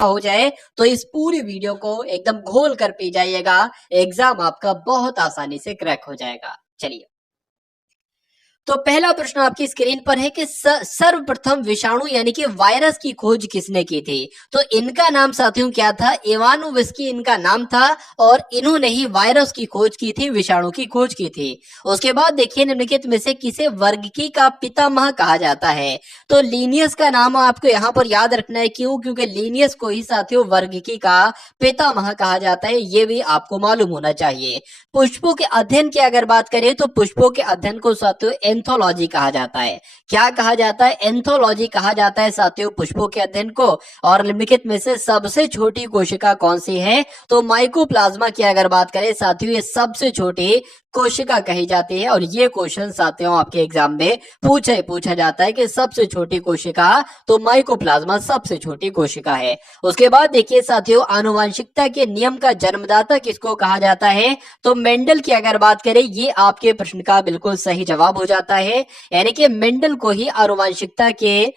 हो जाए तो इस पूरी वीडियो को एकदम घोल कर पी जाइएगा, एग्जाम आपका बहुत आसानी से क्रैक हो जाएगा। चलिए, तो पहला प्रश्न आपकी स्क्रीन पर है कि सर्वप्रथम विषाणु यानी कि वायरस की खोज किसने की थी? तो इनका नाम साथियों क्या था? इवानोविस्की इनका नाम था और इन्होंने ही वायरस की खोज की थी, विषाणु की खोज की थी। उसके बाद देखिए, निम्नलिखित में से किसे वर्गीकी का पितामह कहा जाता है? तो लीनियस का नाम आपको यहाँ पर याद रखना है। क्यों? क्योंकि लीनियस को ही साथियों वर्गीकी का पितामह कहा जाता है, ये भी आपको मालूम होना चाहिए। पुष्पों के अध्ययन की अगर बात करें तो पुष्पों के अध्ययन को साथियों एंथोलॉजी कहा जाता है। क्या कहा जाता है? एंथोलॉजी कहा जाता है साथियों पुष्पों के अध्ययन को। और निम्नलिखित में से सबसे छोटी कोशिका कौन सी है? तो माइकोप्लाज्मा की अगर बात करें साथियों, ये सबसे छोटी कोशिका कही जाती है। और ये क्वेश्चन साथियों आपके एग्जाम में पूछा जाता है कि सबसे छोटी कोशिका, तो माइकोप्लाज्मा सबसे छोटी कोशिका है। उसके बाद देखिए साथियों, आनुवंशिकता के नियम का जन्मदाता किसको कहा जाता है? तो मेंडल की अगर बात करें, ये आपके प्रश्न का बिल्कुल सही जवाब हो जाता है। यानी कि मेंडल को ही आनुवंशिकता के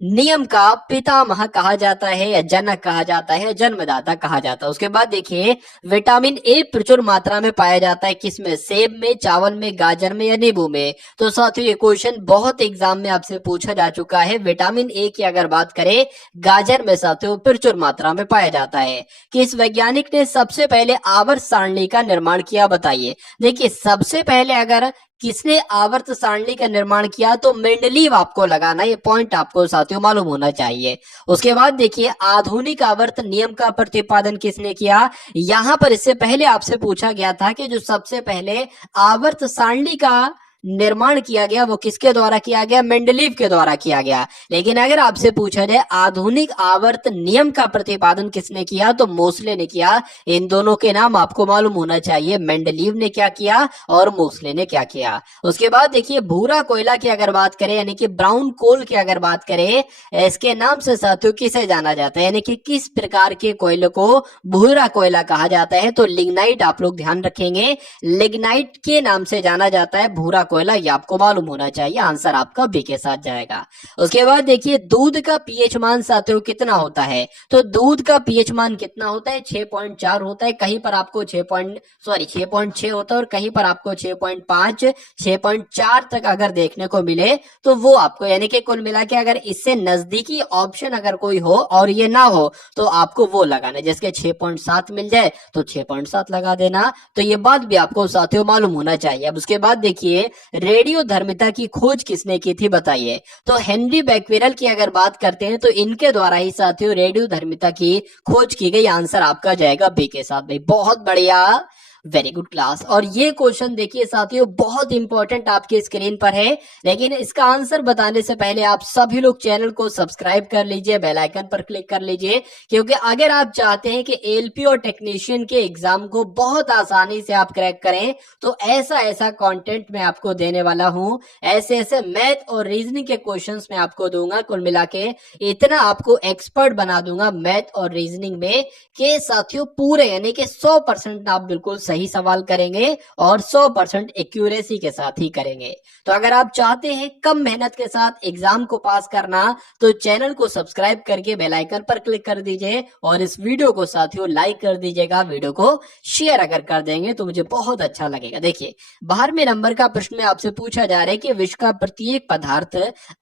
नियम का पितामह कहा जाता है या जनक कहा जाता है, जन्मदाता कहा जाता है। उसके बाद देखिए, विटामिन ए प्रचुर मात्रा में पाया जाता है किसमें? सेब में, चावल में, गाजर में या नींबू में? तो साथियों ये क्वेश्चन बहुत एग्जाम में आपसे पूछा जा चुका है। विटामिन ए की अगर बात करें, गाजर में साथियों प्रचुर मात्रा में पाया जाता है। किस वैज्ञानिक ने सबसे पहले आवर्त सारणी का निर्माण किया? बताइए। देखिए, सबसे पहले अगर किसने आवर्त सारणी का निर्माण किया, तो मेंडलीव आपको लगाना, ये पॉइंट आपको साथियों मालूम होना चाहिए। उसके बाद देखिए, आधुनिक आवर्त नियम का प्रतिपादन किसने किया? यहां पर इससे पहले आपसे पूछा गया था कि जो सबसे पहले आवर्त सारणी का निर्माण किया गया वो किसके द्वारा किया गया? मेंडलीव के द्वारा किया गया। लेकिन अगर आपसे पूछा जाए आधुनिक आवर्त नियम का प्रतिपादन किसने किया, तो मोसले ने किया। इन दोनों के नाम आपको मालूम होना चाहिए, मेंडलीव ने क्या किया और मोसले ने क्या किया। उसके बाद देखिए, भूरा कोयला की अगर बात करें, यानी कि ब्राउन कोल की अगर बात करें, इसके नाम से साथियों किसे जाना जाता है? यानी कि किस प्रकार के कोयले को भूरा कोयला कहा जाता है? तो लिग्नाइट, आप लोग ध्यान रखेंगे, लिग्नाइट के नाम से जाना जाता है भूरा कोयला, ये आपको मालूम होना चाहिए। आंसर आपका बी के साथ जाएगा। उसके बाद देखिए, दूध का पीएच मान साथियों कितना होता है? तो दूध का पीएच मान कितना होता है? 6.4 होता है। कहीं पर आपको 6.6 होता है और कहीं पर आपको 6.5, 6.4 तक अगर देखने को मिले तो वो आपको, यानी कि कुल मिला के अगर इससे नजदीकी ऑप्शन अगर कोई हो और ये ना हो तो आपको वो लगाना, जैसे 6.7 मिल जाए तो 6.7 लगा देना। तो ये बात भी आपको साथियों मालूम होना चाहिए। अब उसके बाद देखिए, रेडियोधर्मिता की खोज किसने की थी? बताइए। तो हेनरी बैक्वेरल की अगर बात करते हैं तो इनके द्वारा ही साथियों रेडियोधर्मिता की खोज की गई। आंसर आपका जाएगा बी के साथ। भाई बहुत बढ़िया, वेरी गुड क्लास। और ये क्वेश्चन देखिए साथियों बहुत इंपॉर्टेंट आपकी स्क्रीन पर है, लेकिन इसका आंसर बताने से पहले आप सभी लोग चैनल को सब्सक्राइब कर लीजिए, बेल आइकन पर क्लिक कर लीजिए, क्योंकि अगर आप चाहते हैं कि एलपी और टेक्नीशियन के एग्जाम को बहुत आसानी से आप क्रैक करें, तो ऐसा ऐसा कंटेंट मैं आपको देने वाला हूं, ऐसे ऐसे मैथ और रीजनिंग के क्वेश्चंस मैं आपको दूंगा। कुल मिला के इतना आपको एक्सपर्ट बना दूंगा मैथ और रीजनिंग में कि साथियों पूरे, यानी कि 100% आप बिल्कुल सही सवाल करेंगे और 100% एक्यूरेसी के साथ ही करेंगे। तो अगर आप चाहते हैं कम मेहनत के साथ एग्जाम को पास करना, तो चैनल को सब्सक्राइब करके बेल आइकन पर क्लिक कर दीजिए और इस वीडियो को साथियों लाइक कर दीजिएगा। वीडियो को शेयर अगर कर देंगे तो मुझे बहुत अच्छा लगेगा। देखिए, 12वें नंबर का प्रश्न में आपसे पूछा जा रहा है कि विश्व का प्रत्येक पदार्थ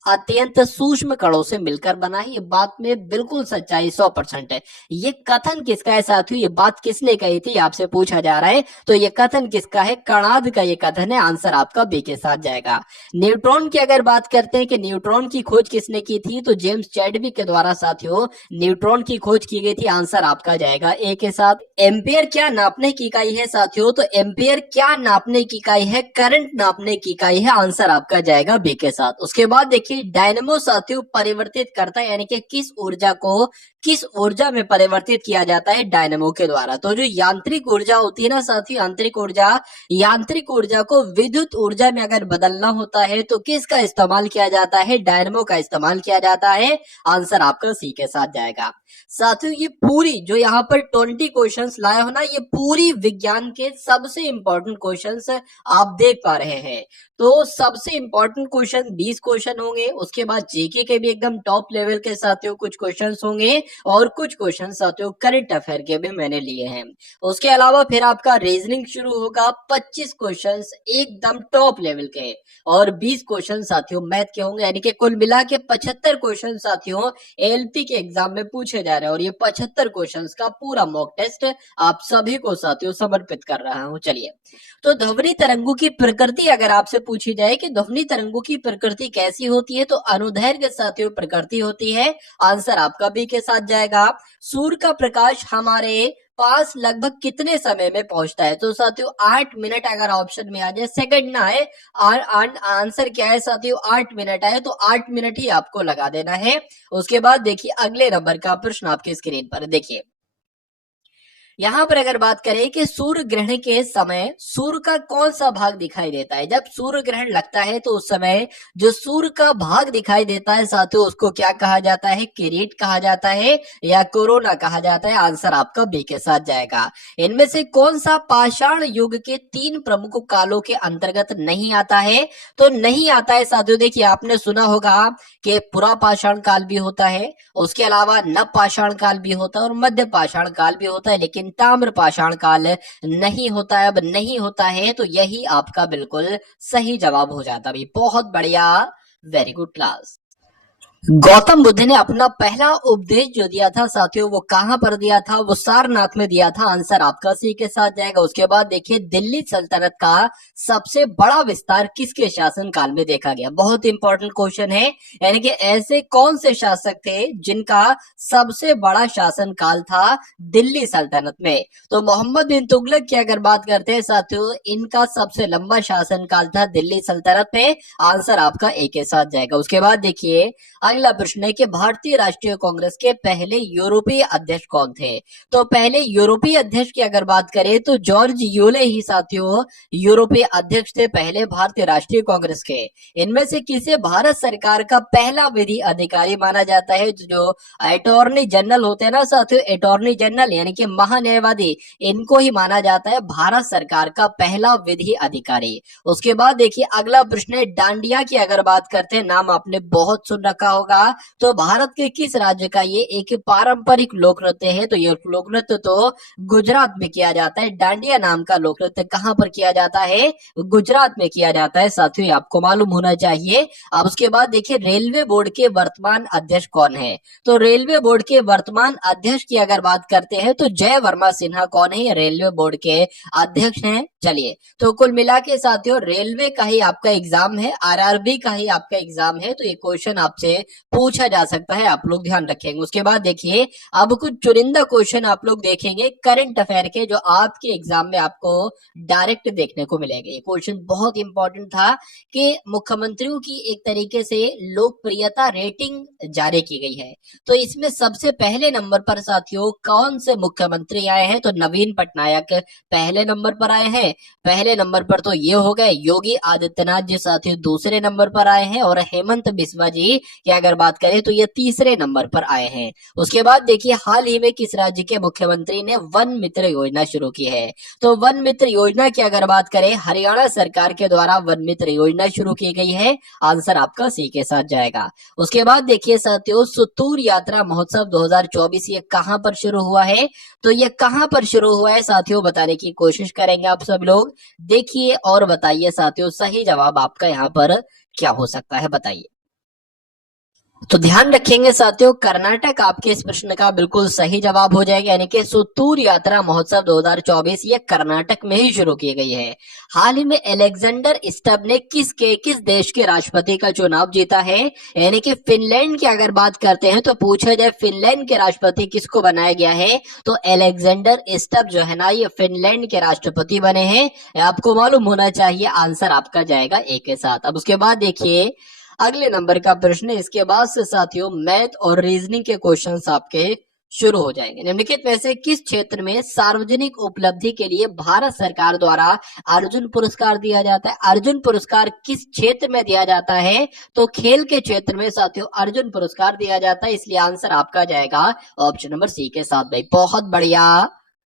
अत्यंत सूक्ष्म कणों से मिलकर बना है। ये बात में बिल्कुल सच्चाई 100% है। ये कथन किसका है साथियों? ये बात किसने कही थी आपसे पूछा जा रहा है। तो ये कथन किसका है? कणाद का ये कथन है। आंसर आपका बी के साथ जाएगा। न्यूट्रॉन की अगर बात करते हैं कि न्यूट्रॉन की खोज किसने की थी, तो जेम्स चैडविक के द्वारा साथियों न्यूट्रॉन की खोज की गई थी। आंसर आपका जाएगा ए के साथ। एम्पियर क्या नापने की इकाई है साथियों? तो एम्पियर क्या नापने की इकाई है? करंट नापने की इकाई है। आंसर आपका जाएगा बी के साथ। उसके बाद देखिए, डायनेमो साथियों परिवर्तित करता है, यानी कि किस ऊर्जा में परिवर्तित किया जाता है? डायनेमो के द्वारा। तो जो यांत्रिक ऊर्जा होती है ना साथियों आंतरिक ऊर्जा। यांत्रिक ऊर्जा को विद्युत ऊर्जा में अगर बदलना होता है तो किसका इस्तेमाल किया जाता है? डायनमो का इस्तेमाल किया जाता है। आंसर आपका सी के साथ जाएगा। साथियों ये पूरी जो यहाँ पर 20 क्वेश्चंस लाए हो ना, ये पूरी विज्ञान के सबसे इंपॉर्टेंट क्वेश्चंस आप देख पा रहे हैं। तो सबसे इंपॉर्टेंट क्वेश्चन 20 क्वेश्चन होंगे, उसके बाद जीके के भी एकदम टॉप लेवल के साथियों कुछ क्वेश्चंस होंगे, और कुछ क्वेश्चन साथियों करंट अफेयर के भी मैंने लिए हैं। उसके अलावा फिर आपका रीजनिंग शुरू होगा, 25 क्वेश्चंस एकदम टॉप लेवल के, और 20 क्वेश्चन साथियों मैथ के होंगे, यानी कि कुल मिला के 75 क्वेश्चन साथियों एलपी के एग्जाम में पूछे जा रहे हैं। और ये 75 क्वेश्चंस का पूरा मॉक टेस्ट आप सभी को साथियों समर्पित कर रहा हूं। चलिए, तो ध्वनि तरंगों की प्रकृति अगर आपसे पूछी जाए कि ध्वनि तरंगों की प्रकृति कैसी होती है, तो अनुदैर्घ्य साथियों प्रकृति होती है। आंसर आपका बी के साथ जाएगा। सूर्य का प्रकाश हमारे पास लगभग कितने समय में पहुंचता है? तो साथियों 8 मिनट अगर ऑप्शन में आ जाए, सेकंड ना है, आंसर क्या है साथियों? 8 मिनट आए तो 8 मिनट ही आपको लगा देना है। उसके बाद देखिए अगले नंबर का प्रश्न आपकी स्क्रीन पर देखिए। यहाँ पर अगर बात करें कि सूर्य ग्रहण के समय सूर्य का कौन सा भाग दिखाई देता है? जब सूर्य ग्रहण लगता है तो उस समय जो सूर्य का भाग दिखाई देता है साथियों, उसको क्या कहा जाता है? किरीट कहा जाता है या कोरोना कहा जाता है? आंसर आपका बी के साथ जाएगा। इनमें से कौन सा पाषाण युग के 3 प्रमुख कालों के अंतर्गत नहीं आता है? तो नहीं आता है साथियों, देखिए आपने सुना होगा कि पुरा पाषाण काल भी होता है, उसके अलावा नव पाषाण काल भी होता है, और मध्य पाषाण काल भी होता है, लेकिन ताम्र पाषाण काल नहीं होता है। अब नहीं होता है तो यही आपका बिल्कुल सही जवाब हो जाता है। बहुत बढ़िया, very good class. Gautam Buddha ने अपना पहला उपदेश जो दिया था साथियों, वो कहां पर दिया था? वो सारनाथ में दिया था। आंसर आपका सी के साथ जाएगा। उसके बाद देखिए दिल्ली सल्तनत का सबसे बड़ा विस्तार किसके शासन काल में देखा गया? बहुत इंपॉर्टेंट क्वेश्चन है, यानी कि ऐसे कौन से शासक थे जिनका सबसे बड़ा शासन काल था दिल्ली सल्तनत में? तो मोहम्मद बिन तुगलक की अगर बात करते हैं साथियों, इनका सबसे लंबा शासन काल था दिल्ली सल्तनत में। आंसर आपका ए के साथ जाएगा। उसके बाद देखिए अगला प्रश्न है कि भारतीय राष्ट्रीय कांग्रेस के पहले यूरोपीय अध्यक्ष कौन थे? तो पहले यूरोपीय अध्यक्ष की अगर बात करें तो जॉर्ज यूले ही साथियों यूरोपीय अध्यक्ष थे पहले भारतीय राष्ट्रीय कांग्रेस के। इनमें से किसे भारत सरकार का पहला विधि अधिकारी माना जाता है? जो अटॉर्नी जनरल होते हैं ना साथियों, अटॉर्नी जनरल यानी कि महान्यायवादी, इनको ही माना जाता है भारत सरकार का पहला विधि अधिकारी। उसके बाद देखिए अगला प्रश्न है डांडिया की अगर बात करते हैं, नाम आपने बहुत सुन रखा होगा। तो भारत के किस राज्य का ये एक पारंपरिक लोक नृत्य है? तो ये लोक नृत्य तो गुजरात में किया जाता है। डांडिया नाम का लोक नृत्य कहां पर किया जाता है? गुजरात में किया जाता है साथियों, आपको मालूम होना चाहिए। अब उसके बाद देखिए रेलवे बोर्ड के वर्तमान अध्यक्ष कौन है? तो रेलवे बोर्ड के वर्तमान अध्यक्ष की अगर बात करते हैं तो जय वर्मा सिन्हा कौन है? रेलवे बोर्ड के अध्यक्ष हैं। चलिए, तो कुल मिला के साथियों रेलवे का ही आपका एग्जाम है, आरआरबी का ही आपका एग्जाम है, तो ये क्वेश्चन आपसे पूछा जा सकता है, आप लोग ध्यान रखेंगे। उसके बाद देखिए अब कुछ चुनिंदा क्वेश्चन आप लोग देखेंगे करंट अफेयर के, जो आपके एग्जाम में आपको डायरेक्ट देखने को मिलेंगे। ये क्वेश्चन बहुत इंपॉर्टेंट था कि मुख्यमंत्रियों की एक तरीके से लोकप्रियता रेटिंग जारी की गई है, तो इसमें सबसे पहले नंबर पर साथियों कौन से मुख्यमंत्री आए हैं? तो नवीन पटनायक पहले नंबर पर आए हैं। पहले नंबर पर तो ये हो गए योगी आदित्यनाथ जी साथियों दूसरे नंबर पर आए हैं, और हेमंत बिस्वा जी की अगर बात करें तो ये तीसरे नंबर पर आए हैं। उसके बाद देखिए हाल ही में किस राज्य के मुख्यमंत्री ने वन मित्र योजना शुरू की है? तो वन मित्र योजना की अगर बात करें हरियाणा सरकार के द्वारा वन मित्र योजना शुरू की गई है। आंसर आपका सी के साथ जाएगा। उसके बाद देखिए साथियों सुतूर यात्रा महोत्सव 2024 ये कहां पर शुरू हुआ है? तो ये कहां पर शुरू हुआ है साथियों बताने की कोशिश करेंगे आप सब लोग। देखिए और बताइए साथियों सही जवाब आपका यहाँ पर क्या हो सकता है, बताइए। तो ध्यान रखेंगे साथियों कर्नाटक आपके इस प्रश्न का बिल्कुल सही जवाब हो जाएगा, यानी कि सुतूर यात्रा महोत्सव 2024 ये कर्नाटक में ही शुरू की गई है। हाल ही में अलेक्जेंडर स्टब ने किस देश के राष्ट्रपति का चुनाव जीता है? यानी कि फिनलैंड की अगर बात करते हैं तो पूछा जाए फिनलैंड के राष्ट्रपति किसको बनाया गया है? तो अलेक्जेंडर स्टब जो है ना ये फिनलैंड के राष्ट्रपति बने हैं, आपको मालूम होना चाहिए। आंसर आपका जाएगा ए के साथ। अब उसके बाद देखिए अगले नंबर का प्रश्न है, इसके बाद से साथियों मैथ और रीजनिंग के क्वेश्चंस आपके शुरू हो जाएंगे। निम्नलिखित में से किस क्षेत्र में सार्वजनिक उपलब्धि के लिए भारत सरकार द्वारा अर्जुन पुरस्कार दिया जाता है? अर्जुन पुरस्कार किस क्षेत्र में दिया जाता है? तो खेल के क्षेत्र में साथियों अर्जुन पुरस्कार दिया जाता है, इसलिए आंसर आपका जाएगा ऑप्शन नंबर सी के साथ। भाई बहुत बढ़िया,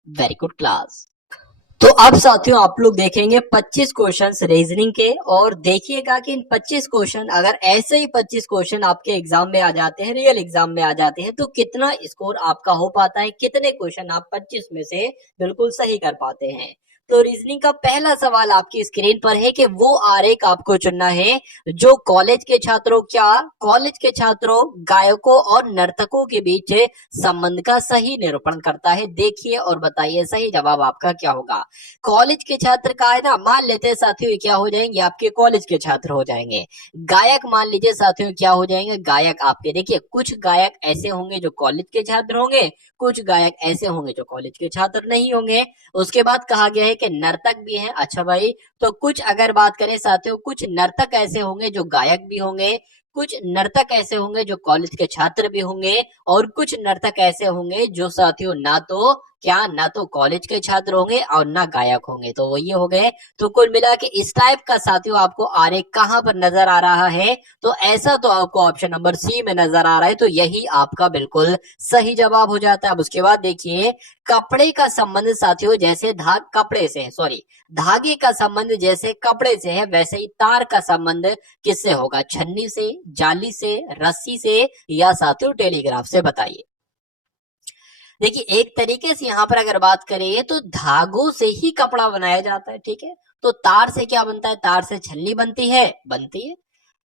वेरी गुड क्लास। तो अब साथियों आप लोग देखेंगे 25 क्वेश्चंस रीजनिंग के, और देखिएगा कि इन 25 क्वेश्चन अगर ऐसे ही 25 क्वेश्चन आपके एग्जाम में आ जाते हैं, रियल एग्जाम में आ जाते हैं, तो कितना स्कोर आपका हो पाता है, कितने क्वेश्चन आप 25 में से बिल्कुल सही कर पाते हैं। तो रीजनिंग का पहला सवाल आपकी स्क्रीन पर है कि वो आरेख आपको चुनना है जो कॉलेज के छात्रों गायकों और नर्तकों के बीच संबंध का सही निरूपण करता है। देखिए और बताइए सही जवाब आपका क्या होगा। कॉलेज के छात्र का है ना, मान लेते हैं साथियों क्या हो जाएंगे, आपके कॉलेज के छात्र हो जाएंगे। गायक मान लीजिए साथियों क्या हो जाएंगे, गायक आपके, देखिए कुछ गायक ऐसे होंगे जो कॉलेज के छात्र होंगे, कुछ गायक ऐसे होंगे जो कॉलेज के छात्र नहीं होंगे। उसके बाद कहा गया है कि नर्तक भी हैं। अच्छा भाई, तो कुछ अगर बात करें साथियों, कुछ नर्तक ऐसे होंगे जो गायक भी होंगे, कुछ नर्तक ऐसे होंगे जो कॉलेज के छात्र भी होंगे, और कुछ नर्तक ऐसे होंगे जो साथियों ना तो कॉलेज के छात्र होंगे और ना गायक होंगे। तो वो ये हो गए। तो कुल मिला के इस टाइप का साथियों आपको आरेख कहां पर नजर आ रहा है, तो ऐसा तो आपको ऑप्शन नंबर सी में नजर आ रहा है, तो यही आपका बिल्कुल सही जवाब हो जाता है। अब उसके बाद देखिए, कपड़े का संबंध साथियों जैसे धागे का संबंध जैसे कपड़े से है, वैसे ही तार का संबंध किससे होगा? छन्नी से, जाली से, रस्सी से, या साथियों टेलीग्राफ से? बताइए। देखिए एक तरीके से यहाँ पर अगर बात करें तो धागों से ही कपड़ा बनाया जाता है, ठीक है। तो तार से क्या बनता है? तार से छन्नी बनती है।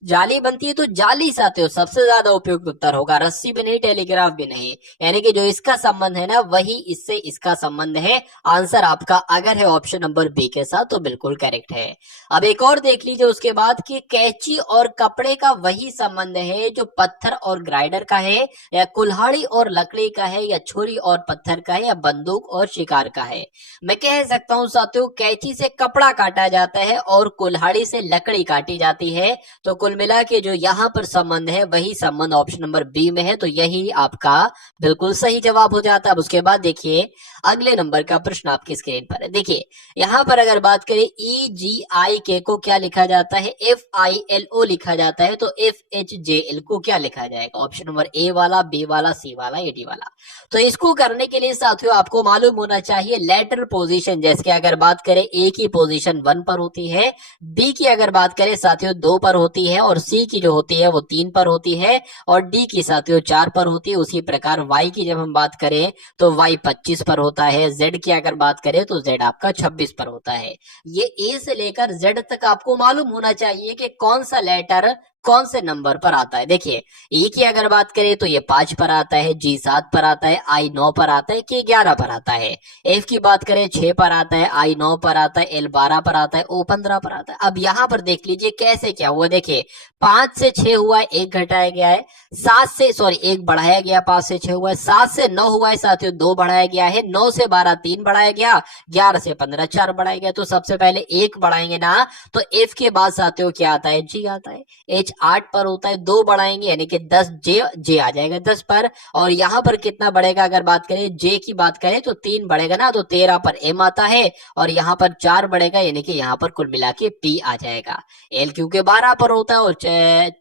जाली बनती है, तो जाली साथियों सबसे ज्यादा उपयुक्त उत्तर होगा। रस्सी भी नहीं, टेलीग्राफ भी नहीं, यानी कि जो इसका संबंध है ना, वही इससे इसका संबंध है। आंसर आपका अगर है ऑप्शन नंबर बी के साथ तो बिल्कुल करेक्ट है। अब एक और देख लीजिए उसके बाद कि कैंची और कपड़े का वही संबंध है जो पत्थर और ग्राइंडर का है, या कुल्हाड़ी और लकड़ी का है, या छुरी और पत्थर का है, या बंदूक और शिकार का है। मैं कह सकता हूं साथियों, कैंची से कपड़ा काटा जाता है और कुल्हाड़ी से लकड़ी काटी जाती है। तो कुल मिला के जो यहाँ पर संबंध है वही संबंध ऑप्शन नंबर बी में है, तो यही आपका बिल्कुल सही जवाब हो जाता है। अब उसके बाद देखिए अगले नंबर का प्रश्न आपकी स्क्रीन पर है। देखिए यहाँ पर अगर बात करें EGIK को क्या लिखा जाता है? FILO लिखा जाता है। तो FHJL को क्या लिखा जाएगा? ऑप्शन नंबर ए वाला, बी वाला, सी वाला, या डी वाला? तो इसको करने के लिए साथियों आपको मालूम होना चाहिए लेटर पोजीशन। जैसे अगर बात करें ए की पोजीशन 1 पर होती है, बी की अगर बात करें साथियों 2 पर होती है, और सी की जो होती है वो 3 पर होती है, और डी की साथियों 4 पर होती है। उसी प्रकार वाई की जब हम बात करें तो वाई 25 पर होता है। जेड की अगर बात करें तो जेड आपका 26 पर होता है। ये ए से लेकर जेड तक आपको मालूम होना चाहिए कि कौन सा लेटर कौन से नंबर पर आता है। देखिए ई की अगर बात करें तो ये 5 पर आता है, जी 7 पर आता है, आई 9 पर आता है, के 11 पर आता है। एफ की बात करें 6 पर आता है, आई 9 पर आता है, एल 12 पर आता है, ओ 15 पर आता है। अब यहाँ पर देख लीजिए कैसे क्या हुआ। देखिए 5 से 6 हुआ है, 1 घटाया गया है, 1 बढ़ाया गया, 5 से 6 हुआ है, 7 से 9 हुआ है साथियों, 2 बढ़ाया गया है, 9 से 12 3 बढ़ाया गया, 11 से 15 4 बढ़ाया गया। तो सबसे पहले 1 बढ़ाएंगे ना, तो एफ के बाद साथियों क्या आता है? जी आता है। एच 8 पर होता है, 2 बढ़ाएंगे यानी कि 10, जे आ जाएगा 10 पर। और यहाँ पर कितना बढ़ेगा? अगर बात करें जे की बात करें तो 3 बढ़ेगा ना, तो 13 पर एम आता है, और यहाँ पर 4 बढ़ेगा यानी कि यहाँ पर कुल मिला के पी आ जाएगा। एल क्योंकि 12 पर होता है, और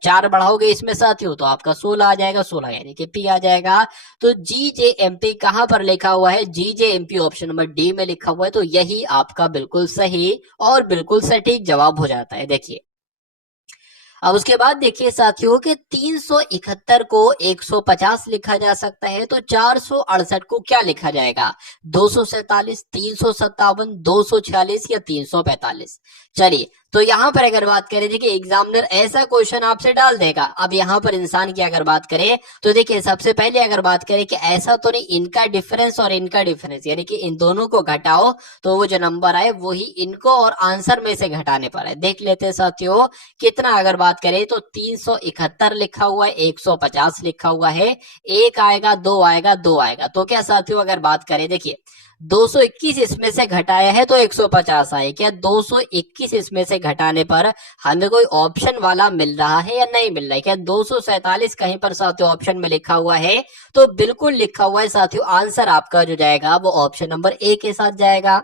4 बढ़ाओगे इसमें साथियों तो आपका 16 आ जाएगा, 16 यानी कि पी आ जाएगा। तो GJMP कहां पर लिखा हुआ है? GJMP ऑप्शन नंबर डी में लिखा हुआ है, तो यही आपका बिल्कुल सही और बिल्कुल सटीक जवाब हो जाता है। देखिए अब उसके बाद देखिए साथियों के 371 को 150 लिखा जा सकता है, तो 468 को क्या लिखा जाएगा? 247, 357, 246 या 345? चलिए तो यहाँ पर अगर बात करें, देखिए एग्जामिनर ऐसा क्वेश्चन आपसे डाल देगा। अब यहाँ पर इंसान की अगर बात करें तो देखिए सबसे पहले अगर बात करें कि ऐसा तो नहीं, इनका डिफरेंस और इनका डिफरेंस यानी कि इन दोनों को घटाओ तो वो जो नंबर आए वही इनको और आंसर में से घटाने पर है। देख लेते हैं साथियों कितना। अगर बात करें तो 371 लिखा हुआ है, 150 लिखा हुआ है, 1 आएगा, 2 आएगा, 2 आएगा। तो क्या साथियों अगर बात करें, देखिए 221 इसमें से घटाया है तो 150 आए। क्या 221 इसमें से घटाने पर हमें कोई ऑप्शन वाला मिल रहा है या नहीं मिल रहा है? क्या 247 कहीं पर साथियों ऑप्शन में लिखा हुआ है? तो बिल्कुल लिखा हुआ है साथियों। आंसर आपका जो जाएगा वो ऑप्शन नंबर ए के साथ जाएगा।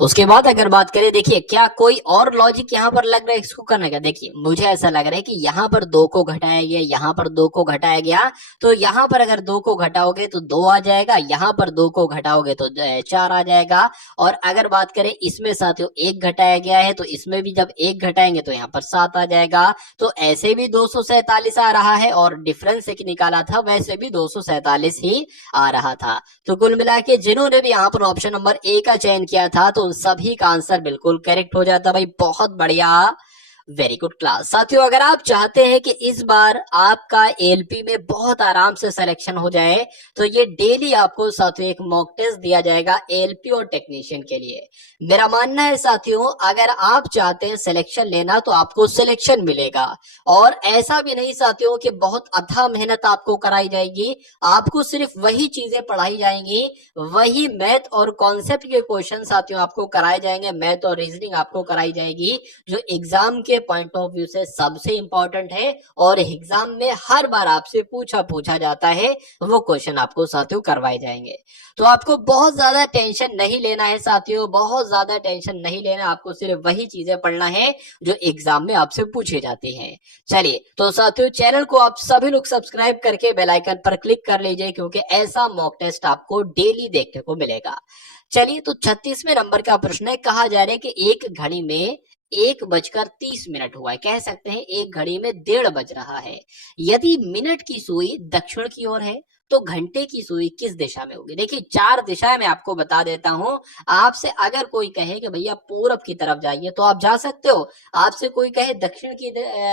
उसके बाद अगर बात करें, देखिए क्या कोई और लॉजिक यहाँ पर लग रहा है इसको करने का? देखिए मुझे ऐसा लग रहा है कि यहाँ पर 2 को घटाया गया, यहाँ पर 2 को घटाया गया, तो यहाँ पर अगर 2 को घटाओगे तो 2 आ जाएगा, यहाँ पर 2 को घटाओगे तो 4 आ जाएगा। और अगर बात करें इसमें साथियों 1 घटाया गया है, तो इसमें भी जब 1 घटाएंगे तो यहाँ पर 7 आ जाएगा। तो ऐसे भी 247 आ रहा है और डिफरेंस एक निकाला था, वैसे भी 247 ही आ रहा था। तो कुल मिला के जिन्होंने भी यहाँ पर ऑप्शन नंबर ए का चयन किया था तो सभी का आंसर बिल्कुल करेक्ट हो जाता भाई। बहुत बढ़िया, वेरी गुड क्लास। साथियों अगर आप चाहते हैं कि इस बार आपका एएलपी में बहुत आराम से सिलेक्शन हो जाए तो ये डेली आपको साथियों एक मॉक टेस्ट दिया जाएगा एएलपी और टेक्नीशियन के लिए। मेरा मानना है साथियों अगर आप चाहते हैं सिलेक्शन लेना तो आपको सिलेक्शन मिलेगा। और ऐसा भी नहीं साथियों कि बहुत अथाह मेहनत आपको कराई जाएगी, आपको सिर्फ वही चीजें पढ़ाई जाएंगी, वही मैथ और कॉन्सेप्ट के क्वेश्चन साथियों आपको कराए जाएंगे, मैथ और रीजनिंग आपको कराई जाएगी जो एग्जाम के पॉइंट ऑफ व्यू से सबसे इंपॉर्टेंट है और एग्जाम में हर बार आपसे पूछा जाता है, वो क्वेश्चन आपको साथियों करवाए जाएंगे। तो आपको बहुत ज्यादा टेंशन नहीं लेना है साथियों, बहुत ज्यादा टेंशन नहीं लेना, आपको सिर्फ वही चीजें पढ़ना है जो एग्जाम में आपसे पूछे जाती हैं। चलिए तो साथियों चैनल को आप सभी लोग सब्सक्राइब करके बेल आइकन पर क्लिक कर लीजिए क्योंकि ऐसा मॉक टेस्ट आपको डेली देखने को मिलेगा। चलिए तो 36वें नंबर का प्रश्न है, कहा जा रहा है कि एक घड़ी में 1:30 हुआ है, कह सकते हैं एक घड़ी में 1:30 बज रहा है। यदि मिनट की सुई दक्षिण की ओर है तो घंटे की सुई किस दिशा में होगी? देखिए 4 दिशाएं मैं आपको बता देता हूं। आपसे अगर कोई कहे कि भैया पूरब की तरफ जाइए तो आप जा सकते हो, आपसे कोई कहे दक्षिण की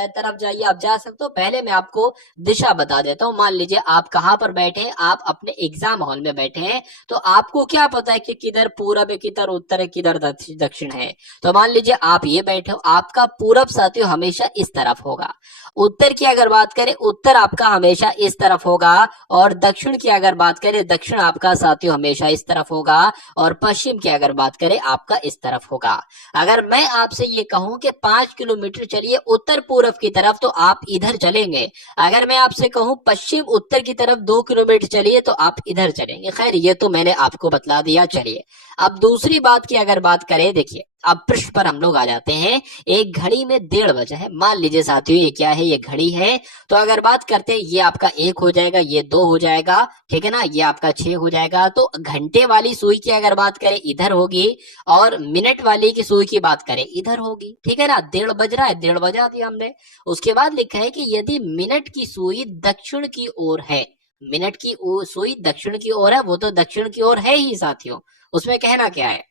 तरफ जाइए आप जा सकते हो। पहले मैं आपको दिशा बता देता हूं। मान लीजिए आप कहां पर बैठे हैं, आप अपने एग्जाम हॉल में बैठे हैं, तो आपको क्या पता है कि किधर पूरब है, किधर उत्तर है, किधर दक्षिण है। तो मान लीजिए आप ये बैठे हो, आपका पूरब साथियों हमेशा इस तरफ होगा। उत्तर की अगर बात करें, उत्तर आपका हमेशा इस तरफ होगा। और दक्षिण की अगर बात करें, दक्षिण आपका साथियों हमेशा इस तरफ होगा। और पश्चिम की अगर बात करें आपका इस तरफ होगा। अगर मैं आपसे ये कहूं कि 5 किलोमीटर चलिए उत्तर पूरब की तरफ तो आप इधर चलेंगे। अगर मैं आपसे कहूं पश्चिम उत्तर की तरफ 2 किलोमीटर चलिए तो आप इधर चलेंगे। खैर ये तो मैंने आपको बतला दिया। चलिए अब दूसरी बात की अगर बात करें, देखिए अब पृष्ठ पर हम लोग आ जाते हैं। एक घड़ी में 1:30 बजा है, मान लीजिए साथियों ये क्या है, ये घड़ी है। तो अगर बात करते हैं ये आपका 1 हो जाएगा, ये 2 हो जाएगा, ठीक है ना, ये आपका 6 हो जाएगा। तो घंटे वाली सुई की अगर बात करें इधर होगी और मिनट वाली की सुई की बात करें इधर होगी, ठीक है ना। 1:30 बज रहा है, 1:30 बजा दिया हमने। उसके बाद लिखा है कि यदि मिनट की सुई दक्षिण की ओर है, मिनट की सुई दक्षिण की ओर है, वो तो दक्षिण की ओर है ही साथियों, उसमें कहना क्या है।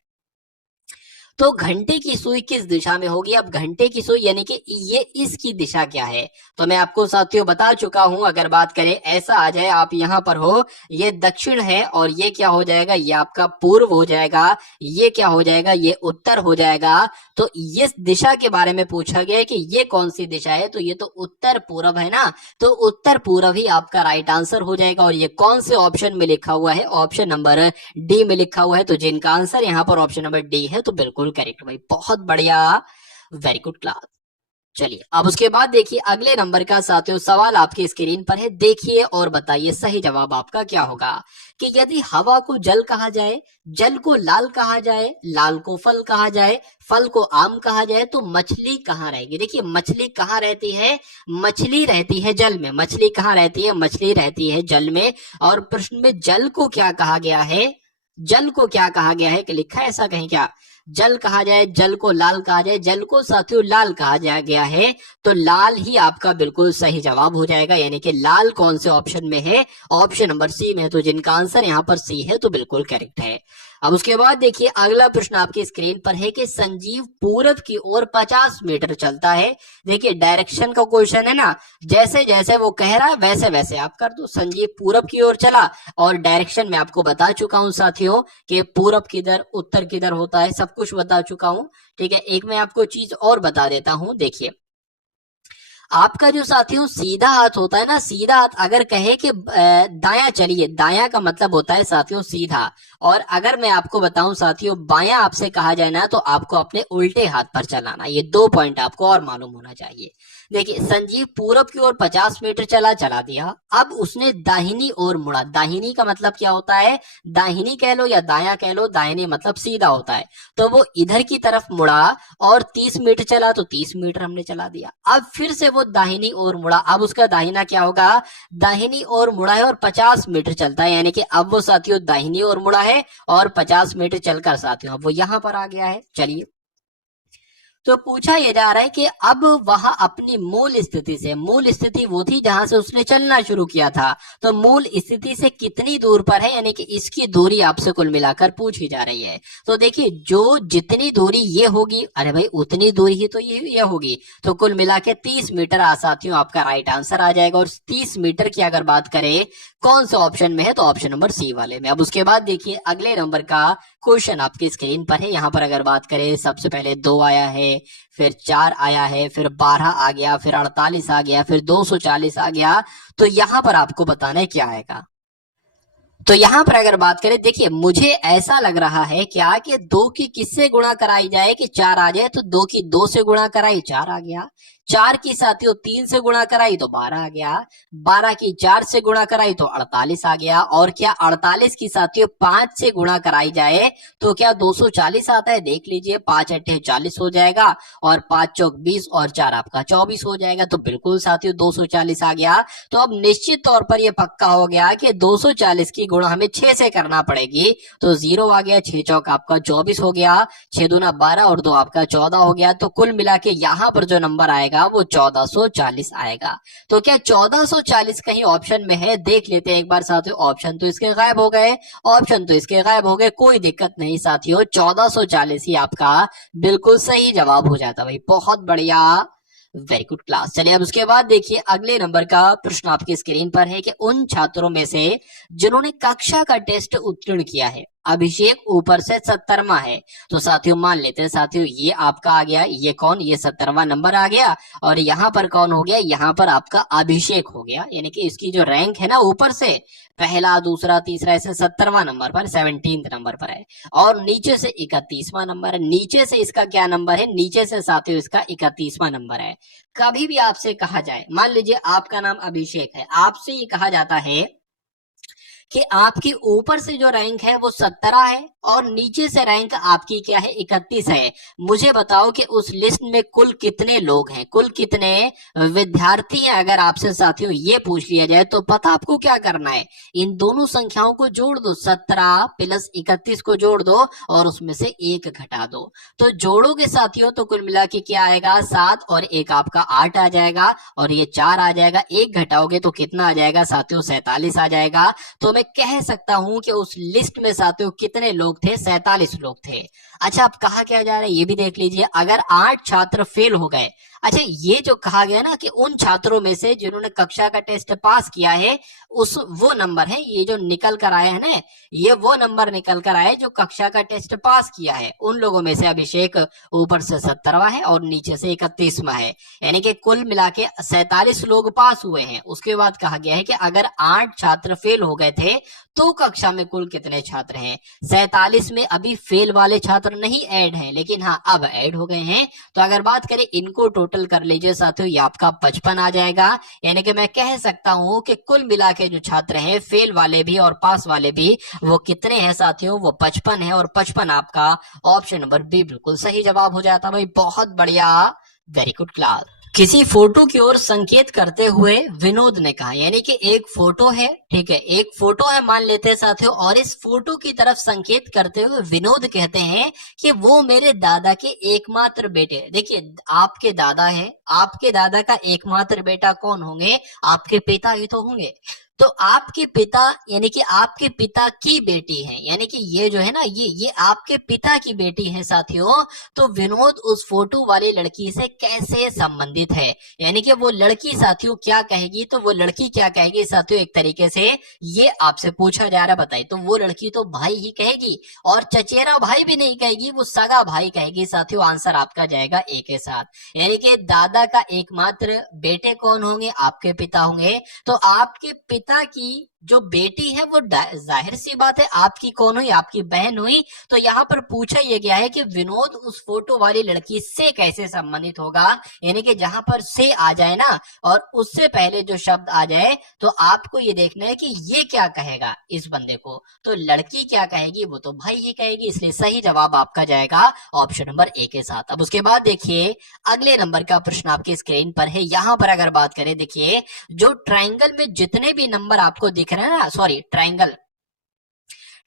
तो घंटे की सुई किस दिशा में होगी? अब घंटे की सुई यानी कि ये इसकी दिशा क्या है, तो मैं आपको साथियों बता चुका हूं। अगर बात करें ऐसा आ जाए, आप यहां पर हो, ये दक्षिण है और ये क्या हो जाएगा, ये आपका पूर्व हो जाएगा, ये क्या हो जाएगा, ये उत्तर हो जाएगा। तो इस दिशा के बारे में पूछा गया है कि ये कौन सी दिशा है, तो ये तो उत्तर पूर्व है ना। तो उत्तर पूर्व ही आपका राइट आंसर हो जाएगा। और ये कौन से ऑप्शन में लिखा हुआ है? ऑप्शन नंबर डी में लिखा हुआ है। तो जिनका आंसर यहाँ पर ऑप्शन नंबर डी है तो बिल्कुल करेक्ट भाई, बहुत बढ़िया, वेरी गुड क्लास। चलिए अब उसके बाद देखिए अगले नंबर का साथियों सवाल आपकी स्क्रीन पर है, देखिए और बताइए सही जवाब आपका क्या होगा। कि यदि हवा को जल कहा जाए, जल को लाल कहा जाए, लाल को फल कहा जाए, फल को आम कहा जाए, तो मछली कहाँ रहेगी? देखिए मछली कहाँ रहती है? मछली रहती है जल में। मछली कहाँ रहती है? मछली रहती है जल में। और प्रश्न में जल को क्या कहा गया है? जल को क्या कहा गया है कि लिखा है ऐसा कहीं क्या? जल कहा जाए, जल को लाल कहा जाए, जल को साथियों लाल कहा जा गया है। तो लाल ही आपका बिल्कुल सही जवाब हो जाएगा। यानी कि लाल कौन से ऑप्शन में है? ऑप्शन नंबर सी में है। तो जिनका आंसर यहाँ पर सी है तो बिल्कुल करेक्ट है। अब उसके बाद देखिए अगला प्रश्न आपकी स्क्रीन पर है कि संजीव पूरब की ओर 50 मीटर चलता है। देखिए डायरेक्शन का क्वेश्चन है ना, जैसे जैसे वो कह रहा है वैसे वैसे आप कर दो। संजीव पूरब की ओर चला और डायरेक्शन में आपको बता चुका हूं साथियों कि पूरब किधर उत्तर किधर होता है, सब कुछ बता चुका हूं। ठीक है, एक मैं आपको चीज और बता देता हूं। देखिए आपका जो साथियों सीधा हाथ होता है ना, सीधा हाथ अगर कहे कि दायां चलिए, दायां का मतलब होता है साथियों सीधा, और अगर मैं आपको बताऊं साथियों बायां आपसे कहा जाए ना तो आपको अपने उल्टे हाथ पर चलाना। ये 2 पॉइंट आपको और मालूम होना चाहिए। देखिए संजीव पूरब की ओर 50 मीटर चला दिया, अब उसने दाहिनी ओर मुड़ा। दाहिनी का मतलब क्या होता है, दाहिनी कह लो या दायां कह लो, दाहिनी मतलब सीधा होता है। तो वो इधर की तरफ मुड़ा और 30 मीटर चला, तो 30 मीटर हमने चला दिया। अब फिर से वो दाहिनी ओर मुड़ा, अब उसका दाहिना क्या होगा, दाहिनी ओर मुड़ा है और 50 मीटर चलता है, यानी कि अब वो साथियों दाहिनी ओर मुड़ा है और 50 मीटर चलकर साथियों अब वो यहां पर आ गया है। चलिए, तो पूछा यह जा रहा है कि अब वह अपनी मूल स्थिति से, मूल स्थिति वो थी जहां से उसने चलना शुरू किया था, तो मूल स्थिति से कितनी दूर पर है, यानी कि इसकी दूरी आपसे कुल मिलाकर पूछी जा रही है। तो देखिए जो जितनी दूरी ये होगी, अरे भाई उतनी दूरी ही तो ये होगी, तो कुल मिला के 30 मीटर साथियों आपका राइट आंसर आ जाएगा। और 30 मीटर की अगर बात करें कौन से ऑप्शन में है, तो ऑप्शन नंबर सी वाले में। अब उसके बाद देखिए अगले नंबर का क्वेश्चन आपकी स्क्रीन पर है। यहाँ पर अगर बात करें सबसे पहले 2 आया है, फिर 4 आया है, फिर 12 आ गया, फिर 48 आ गया, फिर 240 आ गया। तो यहाँ पर आपको बताना है क्या आएगा। तो यहाँ पर अगर बात करें, देखिए मुझे ऐसा लग रहा है क्या कि 2 की किससे गुणा कराई जाए कि 4 आ जाए, तो 2 की 2 से गुणा कराई 4 आ गया, 4 की साथियों 3 से गुणा कराई तो 12 आ गया, 12 की 4 से गुणा कराई तो 48 आ गया, और क्या 48 की साथियों 5 से गुणा कराई जाए तो क्या 240 आता है, देख लीजिए 5 अट्ठे 40 हो जाएगा, और 5 चौक 20 और 4 आपका 24 हो जाएगा। तो बिल्कुल साथियों 240 आ गया। तो अब निश्चित तौर पर यह पक्का हो गया कि 240 की गुणा हमें 6 से करना पड़ेगी, तो 0 आ गया, 6 चौक आपका 24 हो गया, 6 दूना 12 और 2 आपका 14 हो गया। तो कुल मिला के यहाँ पर जो नंबर आएगा वो 1440 आएगा। तो क्या 1440 कहीं ऑप्शन में है, देख लेते हैं एक बार साथियों। ऑप्शन तो इसके गायब हो गए, ऑप्शन तो इसके गायब हो गए, कोई दिक्कत नहीं साथियों, 1440 ही आपका बिल्कुल सही जवाब हो जाता। भाई बहुत बढ़िया, वेरी गुड क्लास। चलिए अब उसके बाद देखिए अगले नंबर का प्रश्न आपकी स्क्रीन पर है कि उन छात्रों में से जिन्होंने कक्षा का टेस्ट उत्तीर्ण किया है, अभिषेक ऊपर से 70वां है। तो साथियों मान लेते हैं साथियों ये आपका आ गया, ये कौन, ये 70वां नंबर आ गया, और यहाँ पर कौन हो गया, यहाँ पर आपका अभिषेक हो गया, यानी कि इसकी जो रैंक है ना ऊपर से पहला दूसरा तीसरा ऐसे 70वां नंबर पर, 17 नंबर पर है, और नीचे से 31वां नंबर है। नीचे से इसका क्या नंबर है, नीचे से साथियों इसका 31वां नंबर है। कभी भी आपसे कहा जाए, मान लीजिए आपका नाम अभिषेक है, आपसे ये कहा जाता है कि आपकी ऊपर से जो रैंक है वो 17 है और नीचे से रैंक आपकी क्या है, 31 है। मुझे बताओ कि उस लिस्ट में कुल कितने लोग हैं, कुल कितने विद्यार्थी हैं। अगर आपसे साथियों ये पूछ लिया जाए तो पता आपको क्या करना है, इन दोनों संख्याओं को जोड़ दो, 17 प्लस 31 को जोड़ दो और उसमें से 1 घटा दो। तो जोड़ोगे साथियों तो कुल मिला के क्या आएगा, 7 और 1 आपका 8 आ जाएगा, और ये 4 आ जाएगा, 1 घटाओगे तो कितना आ जाएगा साथियों, 47 आ जाएगा। तो मैं कह सकता हूं कि उस लिस्ट में साथियों कितने लोग थे, 47 लोग थे। अच्छा अब कहा क्या जा रहा है ये भी देख लीजिए, अगर 8 छात्र फेल हो गए, अच्छा ये जो कहा गया ना कि उन छात्रों में से जिन्होंने कक्षा का टेस्ट पास किया है, उस वो नंबर है, ये जो निकल कर आए हैं ना, ये वो नंबर निकल कर आए जो कक्षा का टेस्ट पास किया है। उन लोगों में से अभिषेक ऊपर से 70वां है और नीचे से 31वां है, यानी कि कुल मिला के 47 लोग पास हुए हैं। उसके बाद कहा गया है कि अगर 8 छात्र फेल हो गए थे तो कक्षा में कुल कितने छात्र हैं। 47 में अभी फेल वाले छात्र नहीं ऐड हैं, लेकिन हाँ अब ऐड हो गए हैं। तो अगर बात करें इनको टोटल कर लीजिए साथियों, ये आपका 55 आ जाएगा। यानी कि मैं कह सकता हूं कि कुल मिला के जो छात्र हैं, फेल वाले भी और पास वाले भी, वो कितने हैं साथियों, वो 55 है, और 55 आपका ऑप्शन नंबर बी बिल्कुल सही जवाब हो जाता। भाई बहुत बढ़िया, वेरी गुड क्लास। किसी फोटो की ओर संकेत करते हुए विनोद ने कहा, यानी कि एक फोटो है, ठीक है, एक फोटो है मान लेते हैं साथियों, और इस फोटो की तरफ संकेत करते हुए विनोद कहते हैं कि वो मेरे दादा के एकमात्र बेटे। देखिए आपके दादा है, आपके दादा का एकमात्र बेटा कौन होंगे, आपके पिता ही तो होंगे। तो आपके पिता यानी कि आपके पिता की बेटी है, यानी कि ये जो है ना ये आपके पिता की बेटी है साथियों। तो विनोद उस फोटो वाली लड़की से कैसे संबंधित है, यानी कि वो लड़की साथियों क्या कहेगी, तो वो लड़की क्या कहेगी साथियों, एक तरीके से ये आपसे पूछा जा रहा है। बताइए, तो वो लड़की तो भाई ही कहेगी, और चचेरा भाई भी नहीं कहेगी, वो सगा भाई कहेगी साथियों। आंसर आपका जाएगा ए के साथ, यानी कि दादा का एकमात्र बेटे कौन होंगे, आपके पिता होंगे। तो आपके पिता की जो बेटी है वो जाहिर सी बात है आपकी कौन हुई, आपकी बहन हुई। तो यहाँ पर पूछा यह गया है कि विनोद उस फोटो वाली लड़की से कैसे संबंधित होगा, यानी कि जहां पर से आ जाए ना और उससे पहले जो शब्द आ जाए, तो आपको ये देखना है कि ये क्या कहेगा इस बंदे को। तो लड़की क्या कहेगी, वो तो भाई ही कहेगी, इसलिए सही जवाब आपका जाएगा ऑप्शन नंबर ए के साथ। अब उसके बाद देखिए अगले नंबर का प्रश्न आपकी स्क्रीन पर है। यहां पर अगर बात करें, देखिए जो ट्राइंगल में जितने भी नंबर आपको दिख रहे हैं ना, सॉरी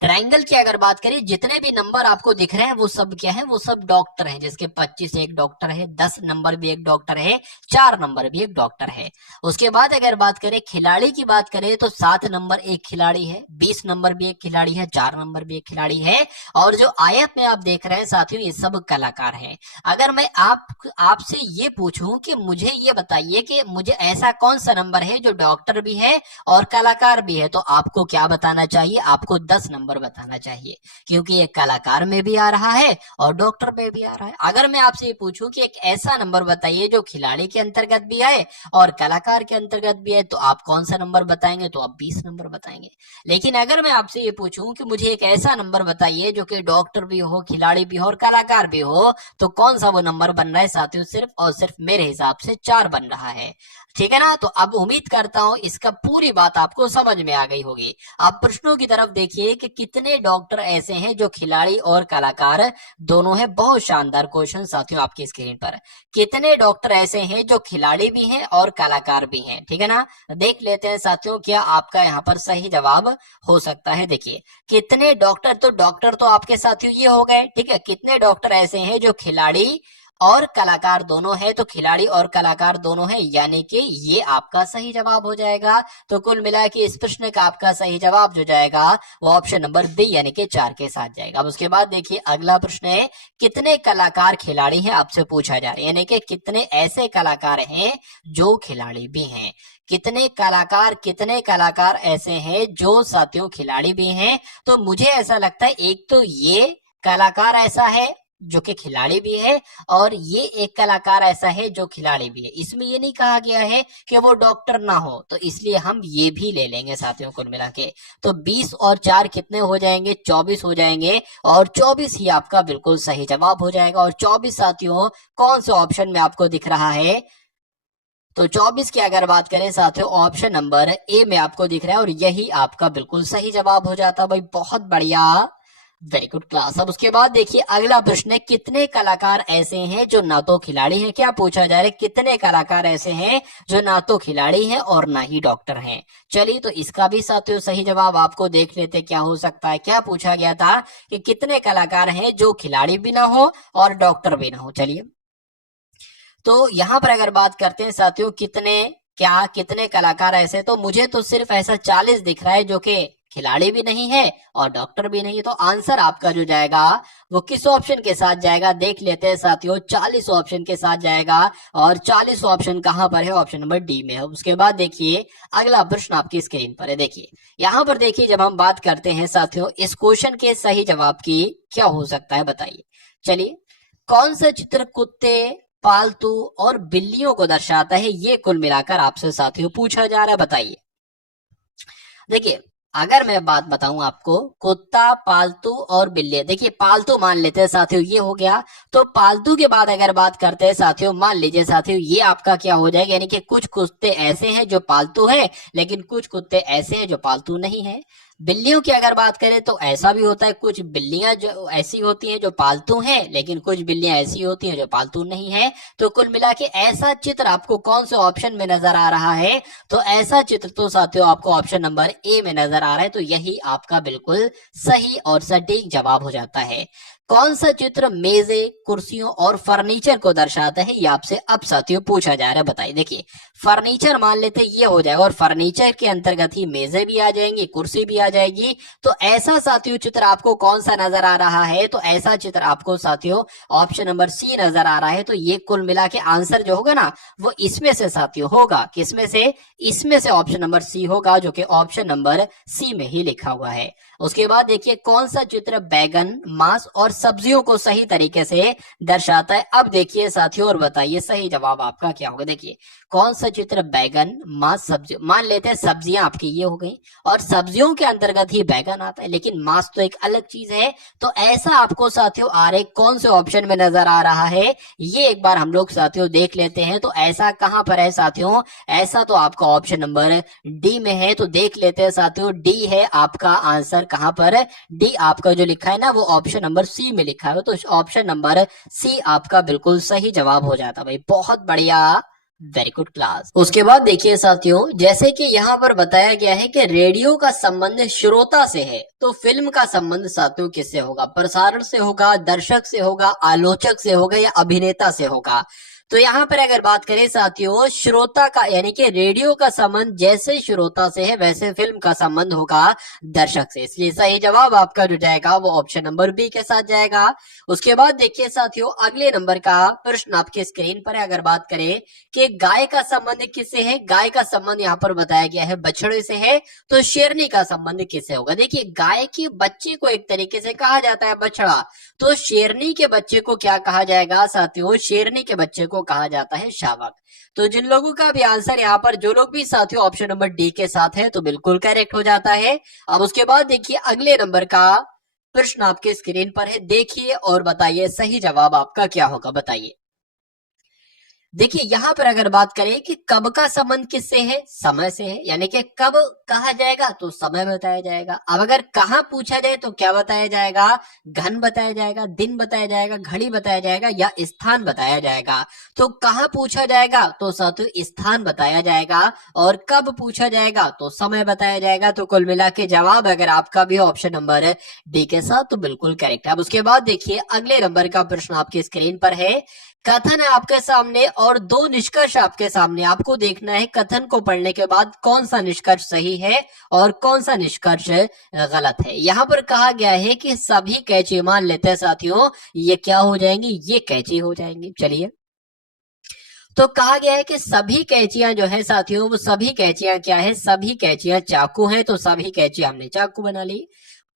ट्रायंगल की अगर बात करें, जितने भी नंबर आपको दिख रहे हैं वो सब क्या है, वो सब डॉक्टर हैं, जिसके 25 एक डॉक्टर है, 10 नंबर भी एक डॉक्टर है, 4 नंबर भी एक डॉक्टर है। उसके बाद अगर बात करें खिलाड़ी की बात करें, तो 7 नंबर एक खिलाड़ी है, 20 नंबर भी एक खिलाड़ी है, 4 नंबर भी एक खिलाड़ी है। और जो आयत में आप देख रहे हैं साथियों, ये सब कलाकार हैं। अगर मैं आपसे ये पूछूं कि मुझे ये बताइए कि मुझे ऐसा कौन सा नंबर है जो डॉक्टर भी है और कलाकार भी है, तो आपको क्या बताना चाहिए, आपको 10 नंबर बताना चाहिए, क्योंकि ये कलाकार में भी आ रहा है और डॉक्टर में भी आ रहा है। अगर मैं आपसे ये पूछूं कि एक ऐसा नंबर बताइए जो खिलाड़ी के अंतर्गत भी आए और कलाकार के अंतर्गत भी आए, तो आप कौन सा नंबर बताएंगे, तो आप 20 नंबर बताएंगे। लेकिन अगर मैं आपसे ये पूछूं कि मुझे एक ऐसा नंबर बताइए जो कि डॉक्टर भी हो, खिलाड़ी भी हो और कलाकार भी हो, तो कौन सा वो नंबर बन रहा है साथियों, सिर्फ और सिर्फ मेरे हिसाब से 4 बन रहा है। ठीक है ना। तो अब उम्मीद करता हूं इसका पूरी बात आपको समझ में आ गई होगी। आप प्रश्नों की तरफ देखिए कि कितने डॉक्टर ऐसे हैं जो खिलाड़ी और कलाकार दोनों हैं। बहुत शानदार क्वेश्चन साथियों आपकी स्क्रीन पर। कितने डॉक्टर ऐसे हैं जो खिलाड़ी भी हैं और कलाकार भी हैं, ठीक है ना। देख लेते हैं साथियों क्या आपका यहाँ पर सही जवाब हो सकता है। देखिए कितने डॉक्टर, तो डॉक्टर तो आपके साथियों ये हो गए, ठीक है। कितने डॉक्टर ऐसे हैं जो खिलाड़ी और कलाकार दोनों है, तो खिलाड़ी और कलाकार दोनों है, यानी कि ये आपका सही जवाब हो जाएगा। तो कुल मिला के इस प्रश्न का आपका सही जवाब जो जाएगा वो ऑप्शन नंबर बी यानी कि 4 के साथ जाएगा। अब उसके बाद देखिए अगला प्रश्न है, कितने कलाकार खिलाड़ी हैं, आपसे पूछा जा रहा है, यानी कि कितने ऐसे कलाकार हैं जो खिलाड़ी भी हैं। कितने कलाकार ऐसे हैं जो साथियों खिलाड़ी भी हैं। तो मुझे ऐसा लगता है एक तो ये कलाकार ऐसा है जो कि खिलाड़ी भी है, और ये एक कलाकार ऐसा है जो खिलाड़ी भी है। इसमें ये नहीं कहा गया है कि वो डॉक्टर ना हो, तो इसलिए हम ये भी ले लेंगे साथियों कुल मिला के। तो 20 और 4 कितने हो जाएंगे, 24 हो जाएंगे, और 24 ही आपका बिल्कुल सही जवाब हो जाएगा। और 24 साथियों कौन से ऑप्शन में आपको दिख रहा है, तो 24 की अगर बात करें साथियों ऑप्शन नंबर ए में आपको दिख रहा है, और यही आपका बिल्कुल सही जवाब हो जाता है। भाई बहुत बढ़िया, वेरी गुड क्लास। अब उसके बाद देखिए अगला प्रश्न है, कितने कलाकार ऐसे हैं जो ना तो खिलाड़ी हैं। क्या पूछा जा रहा है, कितने कलाकार ऐसे हैं जो ना तो खिलाड़ी हैं और ना ही डॉक्टर हैं। चलिए तो इसका भी साथियों सही जवाब आपको देख लेते क्या हो सकता है। क्या पूछा गया था कि कितने कलाकार हैं जो खिलाड़ी भी ना हो और डॉक्टर भी ना हो। चलिए तो यहां पर अगर बात करते हैं साथियों कितने कलाकार ऐसे, तो मुझे तो सिर्फ ऐसा 40 दिख रहा है जो कि खिलाड़ी भी नहीं है और डॉक्टर भी नहीं है। तो आंसर आपका जो जाएगा वो किस ऑप्शन के साथ जाएगा, देख लेते हैं साथियों। 40 ऑप्शन के साथ जाएगा, और 40 ऑप्शन कहां पर है, ऑप्शन नंबर डी में है। उसके बाद देखिए अगला प्रश्न आपकी स्क्रीन पर है। देखिए यहां पर देखिए जब हम बात करते हैं साथियों इस क्वेश्चन के सही जवाब की क्या हो सकता है, बताइए। चलिए कौन सा चित्र कुत्ते, पालतू और बिल्लियों को दर्शाता है, ये कुल मिलाकर आपसे साथियों पूछा जा रहा है, बताइए। देखिए अगर मैं बात बताऊं आपको, कुत्ता, पालतू और बिल्ली, देखिए पालतू मान लेते हैं साथियों ये हो गया। तो पालतू के बाद अगर बात करते हैं साथियों, मान लीजिए साथियों ये आपका क्या हो जाएगा, यानी कि कुछ कुत्ते ऐसे हैं जो पालतू हैं लेकिन कुछ कुत्ते ऐसे हैं जो पालतू नहीं है। बिल्लियों की अगर बात करें तो ऐसा भी होता है, कुछ बिल्लियां जो ऐसी होती हैं जो पालतू हैं लेकिन कुछ बिल्लियां ऐसी होती हैं जो पालतू नहीं है। तो कुल मिला के ऐसा चित्र आपको कौन से ऑप्शन में नजर आ रहा है, तो ऐसा चित्र तो साथियों आपको ऑप्शन नंबर ए में नजर आ रहा है। तो यही आपका बिल्कुल सही और सटीक जवाब हो जाता है। कौन सा चित्र मेजे, कुर्सियों और फर्नीचर को दर्शाता है, ये आपसे अब साथियों पूछा जा रहा है। बताइए। देखिए फर्नीचर मान लेते ये हो जाएगा और फर्नीचर के अंतर्गत ही मेजे भी आ जाएंगी, कुर्सी भी आ जाएगी। तो ऐसा साथियों चित्र आपको कौन सा नजर आ रहा है, तो ऐसा चित्र आपको साथियों ऑप्शन नंबर सी नजर आ रहा है। तो ये कुल मिला के आंसर जो होगा ना वो इसमें से साथियों होगा, किसमें से, इसमें से ऑप्शन नंबर सी होगा, जो कि ऑप्शन नंबर सी में ही लिखा हुआ है। उसके बाद देखिए कौन सा चित्र बैगन, मांस और सब्जियों को सही तरीके से दर्शाता है। अब देखिए साथियों और बताइए सही जवाब आपका क्या होगा। देखिए कौन सा चित्र बैगन, मांस, सब्जी, मान लेते हैं सब्जियां आपकी ये हो गई और सब्जियों के अंतर्गत ही बैगन आता है, लेकिन मांस तो एक अलग चीज है। तो ऐसा आपको साथियों आरेख कौन से ऑप्शन में नजर आ रहा है, ये एक बार हम लोग साथियों देख लेते हैं। तो ऐसा कहां पर है साथियों, ऐसा तो आपका ऑप्शन नंबर डी में है। तो देख लेते हैं साथियों, डी है आपका आंसर। कहां पर, डी आपका जो लिखा है ना वो ऑप्शन नंबर सी में लिखा है। तो ऑप्शन नंबर सी आपका बिल्कुल सही जवाब हो जाता भाई। बहुत बढ़िया, वेरी गुड क्लास। उसके बाद देखिए साथियों, जैसे कि यहाँ पर बताया गया है कि रेडियो का संबंध श्रोता से है, तो फिल्म का संबंध साथियों किससे होगा, प्रसारण से होगा, दर्शक से होगा, आलोचक से होगा या अभिनेता से होगा। तो यहाँ पर अगर बात करें साथियों, श्रोता का यानी कि रेडियो का संबंध जैसे श्रोता से है वैसे फिल्म का संबंध होगा दर्शक से, इसलिए सही जवाब आपका जो जाएगा वो ऑप्शन नंबर बी के साथ जाएगा। उसके बाद देखिए साथियों, अगले नंबर का प्रश्न आपके स्क्रीन पर है। अगर बात करें कि गाय का संबंध किससे है, गाय का संबंध यहाँ पर बताया गया है बछड़े से है, तो शेरनी का संबंध किससे होगा। देखिए गाय के बच्चे को एक तरीके से कहा जाता है बछड़ा, तो शेरनी के बच्चे को क्या कहा जाएगा साथियों, शेरनी के बच्चे को कहा जाता है शावक। तो जिन लोगों का भी आंसर यहाँ पर, जो लोग भी साथियों ऑप्शन नंबर डी के साथ है तो बिल्कुल करेक्ट हो जाता है। अब उसके बाद देखिए अगले नंबर का प्रश्न आपके स्क्रीन पर है, देखिए और बताइए सही जवाब आपका क्या होगा। बताइए। देखिए यहाँ पर अगर बात करें कि कब का संबंध किससे है, समय से है, यानी कि कब कहा जाएगा तो समय बताया जाएगा। अब अगर कहाँ पूछा जाए तो क्या बताया जाएगा, घन बताया जाएगा, दिन बताया जाएगा, घड़ी बताया जाएगा या स्थान बताया जाएगा। तो कहाँ पूछा जाएगा तो साथियों स्थान बताया जाएगा, और कब पूछा जाएगा तो समय बताया जाएगा। तो कुल मिला के जवाब अगर आपका भी ऑप्शन नंबर डी के साथ तो बिल्कुल करेक्ट है। अब उसके बाद देखिए अगले नंबर का प्रश्न आपकी स्क्रीन पर है, कथन है आपके सामने और दो निष्कर्ष आपके सामने, आपको देखना है कथन को पढ़ने के बाद कौन सा निष्कर्ष सही है और कौन सा निष्कर्ष गलत है। यहाँ पर कहा गया है कि सभी कैंची, मान लेते हैं साथियों ये क्या हो जाएंगी, ये कैंची हो जाएंगी। चलिए, तो कहा गया है कि सभी कैंचियां जो है साथियों, वो सभी कैंचियां क्या है, सभी कैंचियां चाकू हैं, तो सभी कैंची हमने चाकू बना ली।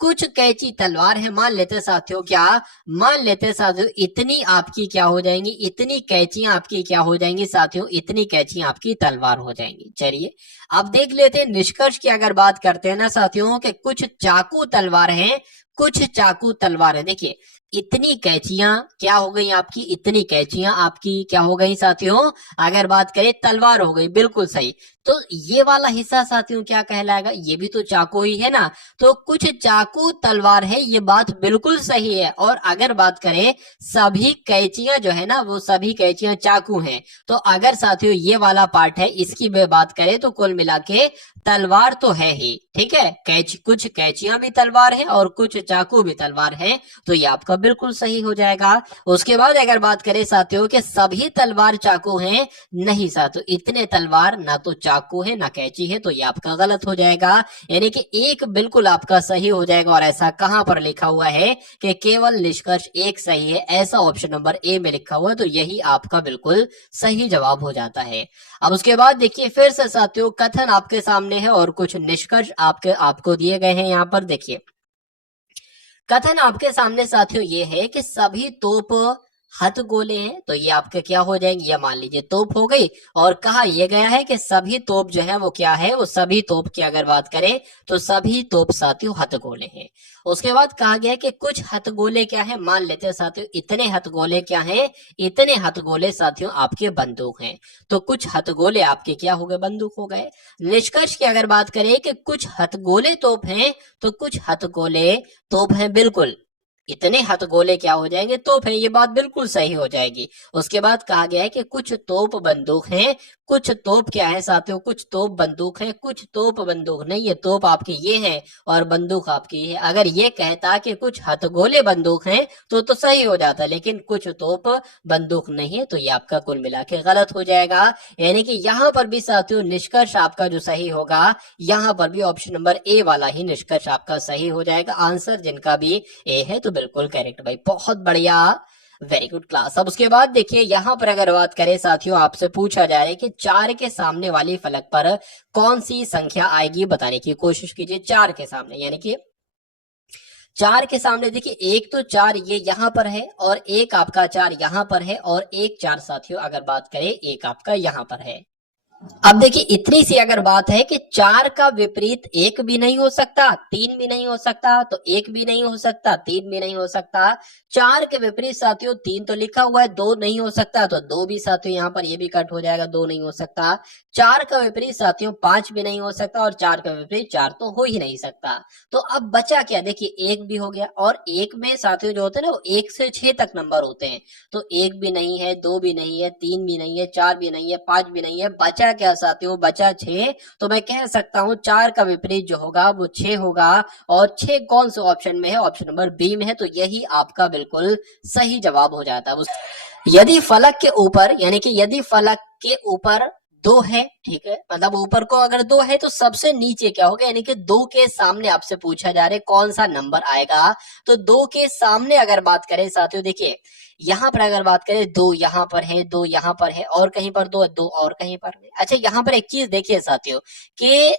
कुछ कैंची तलवार है, मान लेते साथियों क्या, मान लेते साथियों इतनी आपकी क्या हो जाएंगी, इतनी कैंचियां आपकी क्या हो जाएंगी साथियों, इतनी कैंचियां आपकी तलवार हो जाएंगी। चलिए अब देख लेते हैं निष्कर्ष की अगर बात करते हैं ना साथियों कि कुछ चाकू तलवार हैं, कुछ चाकू तलवार है। देखिए इतनी कैंचियां क्या हो गई आपकी, इतनी कैंचियां आपकी क्या हो गई साथियों, अगर बात करें तलवार हो गई, बिल्कुल सही। तो ये वाला हिस्सा साथियों क्या कहलाएगा, ये भी तो चाकू ही है ना। तो कुछ चाकू तलवार है, ये बात बिल्कुल सही है। और अगर बात करें सभी कैंचियां जो है ना वो सभी कैंचियां चाकू हैं, तो अगर साथियों ये वाला पार्ट है इसकी बात करें तो कुल मिला के तलवार तो है ही, ठीक है। कैंची, कुछ कैंचियां भी तलवार है और कुछ चाकू भी तलवार है, तो ये आपका बिल्कुल सही हो जाएगा। उसके बाद अगर बात करें साथियों कि सभी तलवार चाकू हैं, नहीं साथियों इतने तलवार ना तो चाकू है ना कैंची है, तो ये आपका गलत हो जाएगा। यानी कि एक बिल्कुल आपका सही हो जाएगा। और ऐसा कहां पर लिखा हुआ है कि केवल निष्कर्ष एक सही है, ऐसा ऑप्शन नंबर ए में लिखा हुआ है, तो यही आपका बिल्कुल सही जवाब हो जाता है। अब उसके बाद देखिए फिर से साथियों कथन आपके सामने है और कुछ निष्कर्ष आपको दिए गए हैं। यहाँ पर देखिए कथन आपके सामने साथियों ये है कि सभी तोप हथगोले हैं, तो ये आपके क्या हो जाएंगे, ये मान लीजिए तोप हो गई। और कहा यह गया है कि सभी तोप जो है वो क्या है, वो सभी तोप की अगर बात करें तो सभी तोप साथियों हथगोले हैं। उसके बाद कहा गया कि कुछ हथगोले क्या है, मान लेते हैं साथियों इतने हथगोले क्या हैं, इतने हथगोले साथियों आपके बंदूक हैं। तो कुछ हथगोले आपके क्या हो गए, बंदूक हो गए। निष्कर्ष की अगर बात करें कि कुछ हथगोले तोप हैं, तो कुछ हथगोले तोप हैं, बिल्कुल इतने हथगोले क्या हो जाएंगे, तोप है, ये बात बिल्कुल सही हो जाएगी। उसके बाद कहा गया है कि कुछ तोप बंदूक हैं, कुछ तोप क्या है साथियों, कुछ तोप बंदूक है, कुछ तोप बंदूक नहीं, ये तोप आपकी ये है और बंदूक आपकी ये है। अगर ये कहता कि कुछ हथगोले बंदूक हैं तो सही हो जाता, लेकिन कुछ तोप बंदूक नहीं है, तो ये आपका कुल मिला के गलत हो जाएगा। यानी कि यहाँ पर भी साथियों निष्कर्ष आपका जो सही होगा, यहाँ पर भी ऑप्शन नंबर ए वाला ही निष्कर्ष आपका सही हो जाएगा। आंसर जिनका भी ए है तो बिल्कुल करेक्ट भाई, बहुत बढ़िया, वेरी गुड क्लास। अब उसके बाद देखिए यहाँ पर अगर बात करें साथियों, आपसे पूछा जा रहा है कि 4 के सामने वाली फलक पर कौन सी संख्या आएगी, बताने की कोशिश कीजिए। 4 के सामने, यानी कि 4 के सामने देखिए, एक तो 4 ये यहाँ पर है और एक आपका 4 यहाँ पर है और एक 4 साथियों अगर बात करें एक आपका यहाँ पर है। अब देखिए इतनी सी अगर बात है कि 4 का विपरीत 1 भी नहीं हो सकता, 3 भी नहीं हो सकता, तो 1 भी नहीं हो सकता, 3 भी नहीं हो सकता। 4 के विपरीत साथियों 3 तो लिखा हुआ है, 2 नहीं हो सकता, तो 2 भी साथियों यहाँ पर ये भी कट हो जाएगा, 2 नहीं हो सकता। 4 का विपरीत साथियों 5 भी नहीं हो सकता और 4 का विपरीत 4 तो हो ही नहीं सकता। तो अब बचा क्या, देखिए 1 भी हो गया और 1 में साथियों जो होते हैं ना वो 1 से 6 तक नंबर होते हैं, तो 1 भी नहीं है, 2 भी नहीं है, 3 भी नहीं है, 4 भी नहीं है, 5 भी नहीं है, बचा क्या साथियों, बचा 6। तो मैं कह सकता हूं 4 का विपरीत जो होगा वो 6 होगा और 6 कौन से ऑप्शन में है, ऑप्शन नंबर बी में है, तो यही आपका बिल्कुल सही जवाब हो जाता है। यदि फलक के ऊपर, यानी कि यदि फलक के ऊपर 2 है, ठीक है, मतलब ऊपर को अगर 2 है तो सबसे नीचे क्या होगा, यानी कि 2 के सामने आपसे पूछा जा रहा है कौन सा नंबर आएगा, तो 2 के सामने अगर बात करें साथियों, देखिए यहाँ पर अगर बात करें 2 यहाँ पर है, 2 यहाँ पर है और कहीं पर 2 2 और कहीं पर है। अच्छा यहाँ पर एक चीज देखिए साथियों कि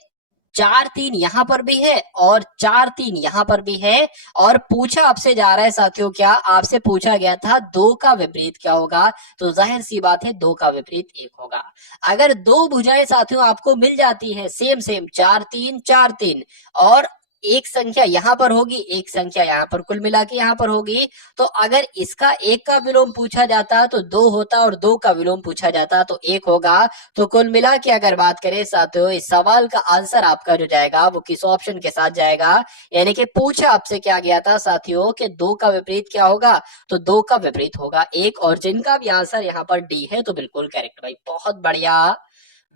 4 3 यहाँ पर भी है और 4 3 यहाँ पर भी है, और पूछा आपसे जा रहा है साथियों, क्या आपसे पूछा गया था 2 का विपरीत क्या होगा, तो जाहिर सी बात है 2 का विपरीत 1 होगा। अगर 2 भुजाएं साथियों आपको मिल जाती है सेम सेम 4 3 और एक संख्या यहाँ पर होगी, एक संख्या यहाँ पर, कुल मिला के यहाँ पर होगी, तो अगर इसका 1 का विलोम पूछा जाता तो 2 होता और 2 का विलोम पूछा जाता तो 1 होगा। तो कुल मिला के अगर बात करें साथियों, इस सवाल का आंसर आपका जो जाएगा वो किस ऑप्शन के साथ जाएगा, यानी कि पूछा आपसे क्या गया था साथियों कि 2 का विपरीत क्या होगा, तो 2 का विपरीत होगा 1, और जिनका भी आंसर यहाँ पर डी है तो बिल्कुल करेक्ट भाई, बहुत बढ़िया,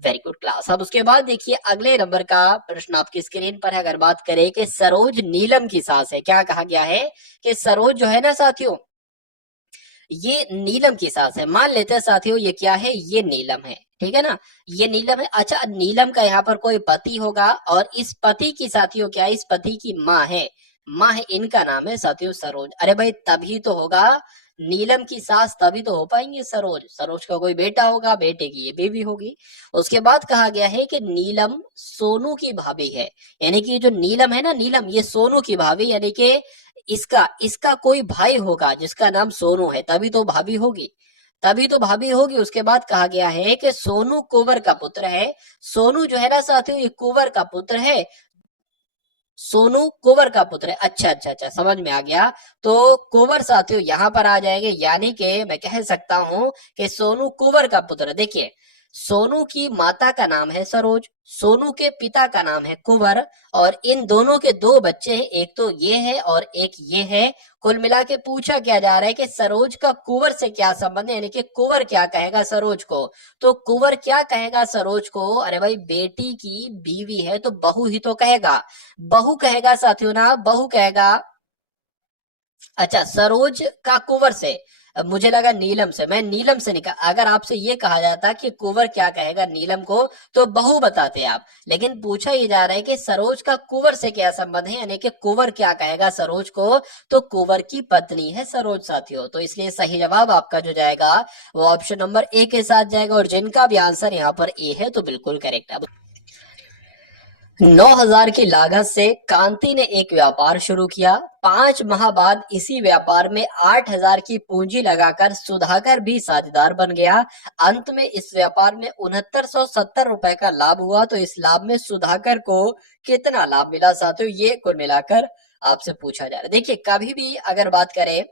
वेरी गुड क्लास। अब उसके बाद देखिए अगले नंबर का प्रश्न आपकी स्क्रीन पर है। अगर बात करें कि सरोज नीलम की सास है, क्या कहा गया है कि सरोज जो है ना साथियों ये नीलम की सास है। मान लेते हैं साथियों ये क्या है, ये नीलम है, ठीक है ना, ये नीलम है। अच्छा नीलम का यहाँ पर कोई पति होगा और इस पति की साथियों क्या है, इस पति की माँ है, माँ है, इनका नाम है साथियों सरोज। अरे भाई तभी तो होगा नीलम की सास, तभी तो हो पाएंगे सरोज। सरोज का कोई बेटा होगा, बेटे की ये बेबी होगी। उसके बाद कहा गया है कि नीलम सोनू की भाभी है, यानी कि जो नीलम है ना, नीलम ये सोनू की भाभी, यानी कि इसका इसका कोई भाई होगा जिसका नाम सोनू है, तभी तो भाभी होगी, तभी तो भाभी होगी। उसके बाद कहा गया है कि सोनू कुंवर का पुत्र है। सोनू जो है ना साथियों ये कुंवर का पुत्र है, सोनू कुंवर का पुत्र है। अच्छा अच्छा अच्छा समझ में आ गया। तो कुंवर साथियों यहाँ पर आ जाएंगे, यानी कि मैं कह सकता हूं कि सोनू कुंवर का पुत्र। देखिए सोनू की माता का नाम है सरोज, सोनू के पिता का नाम है कुंवर, और इन दोनों के 2 बच्चे हैं, एक तो ये है और एक ये है। कुल मिला के पूछा क्या जा रहा है कि सरोज का कुंवर से क्या संबंध है, यानी कि कुंवर क्या कहेगा सरोज को, तो कुंवर क्या कहेगा सरोज को, अरे भाई बेटी की बीवी है तो बहू ही तो कहेगा, बहू कहेगा साथियों ना, बहू कहेगा। अच्छा सरोज का कुंवर से, मुझे लगा नीलम से, मैं नीलम से निकाल, अगर आपसे ये कहा जाता कि कुंवर क्या कहेगा नीलम को तो बहू बताते आप, लेकिन पूछा ये जा रहा है कि सरोज का कुंवर से क्या संबंध है, यानी कि कुंवर क्या कहेगा सरोज को, तो कुंवर की पत्नी है सरोज साथियों। तो इसलिए सही जवाब आपका जो जाएगा वो ऑप्शन नंबर ए के साथ जाएगा, और जिनका भी आंसर यहाँ पर ए है तो बिल्कुल करेक्ट है। 9,000 की लागत से कांति ने एक व्यापार शुरू किया। 5 माह बाद इसी व्यापार में 8,000 की पूंजी लगाकर सुधाकर भी साझेदार बन गया। अंत में इस व्यापार में 6970 रुपए का लाभ हुआ। तो इस लाभ में सुधाकर को कितना लाभ मिला साथियों, ये कुल मिलाकर आपसे पूछा जा रहा है। देखिए कभी भी अगर बात करें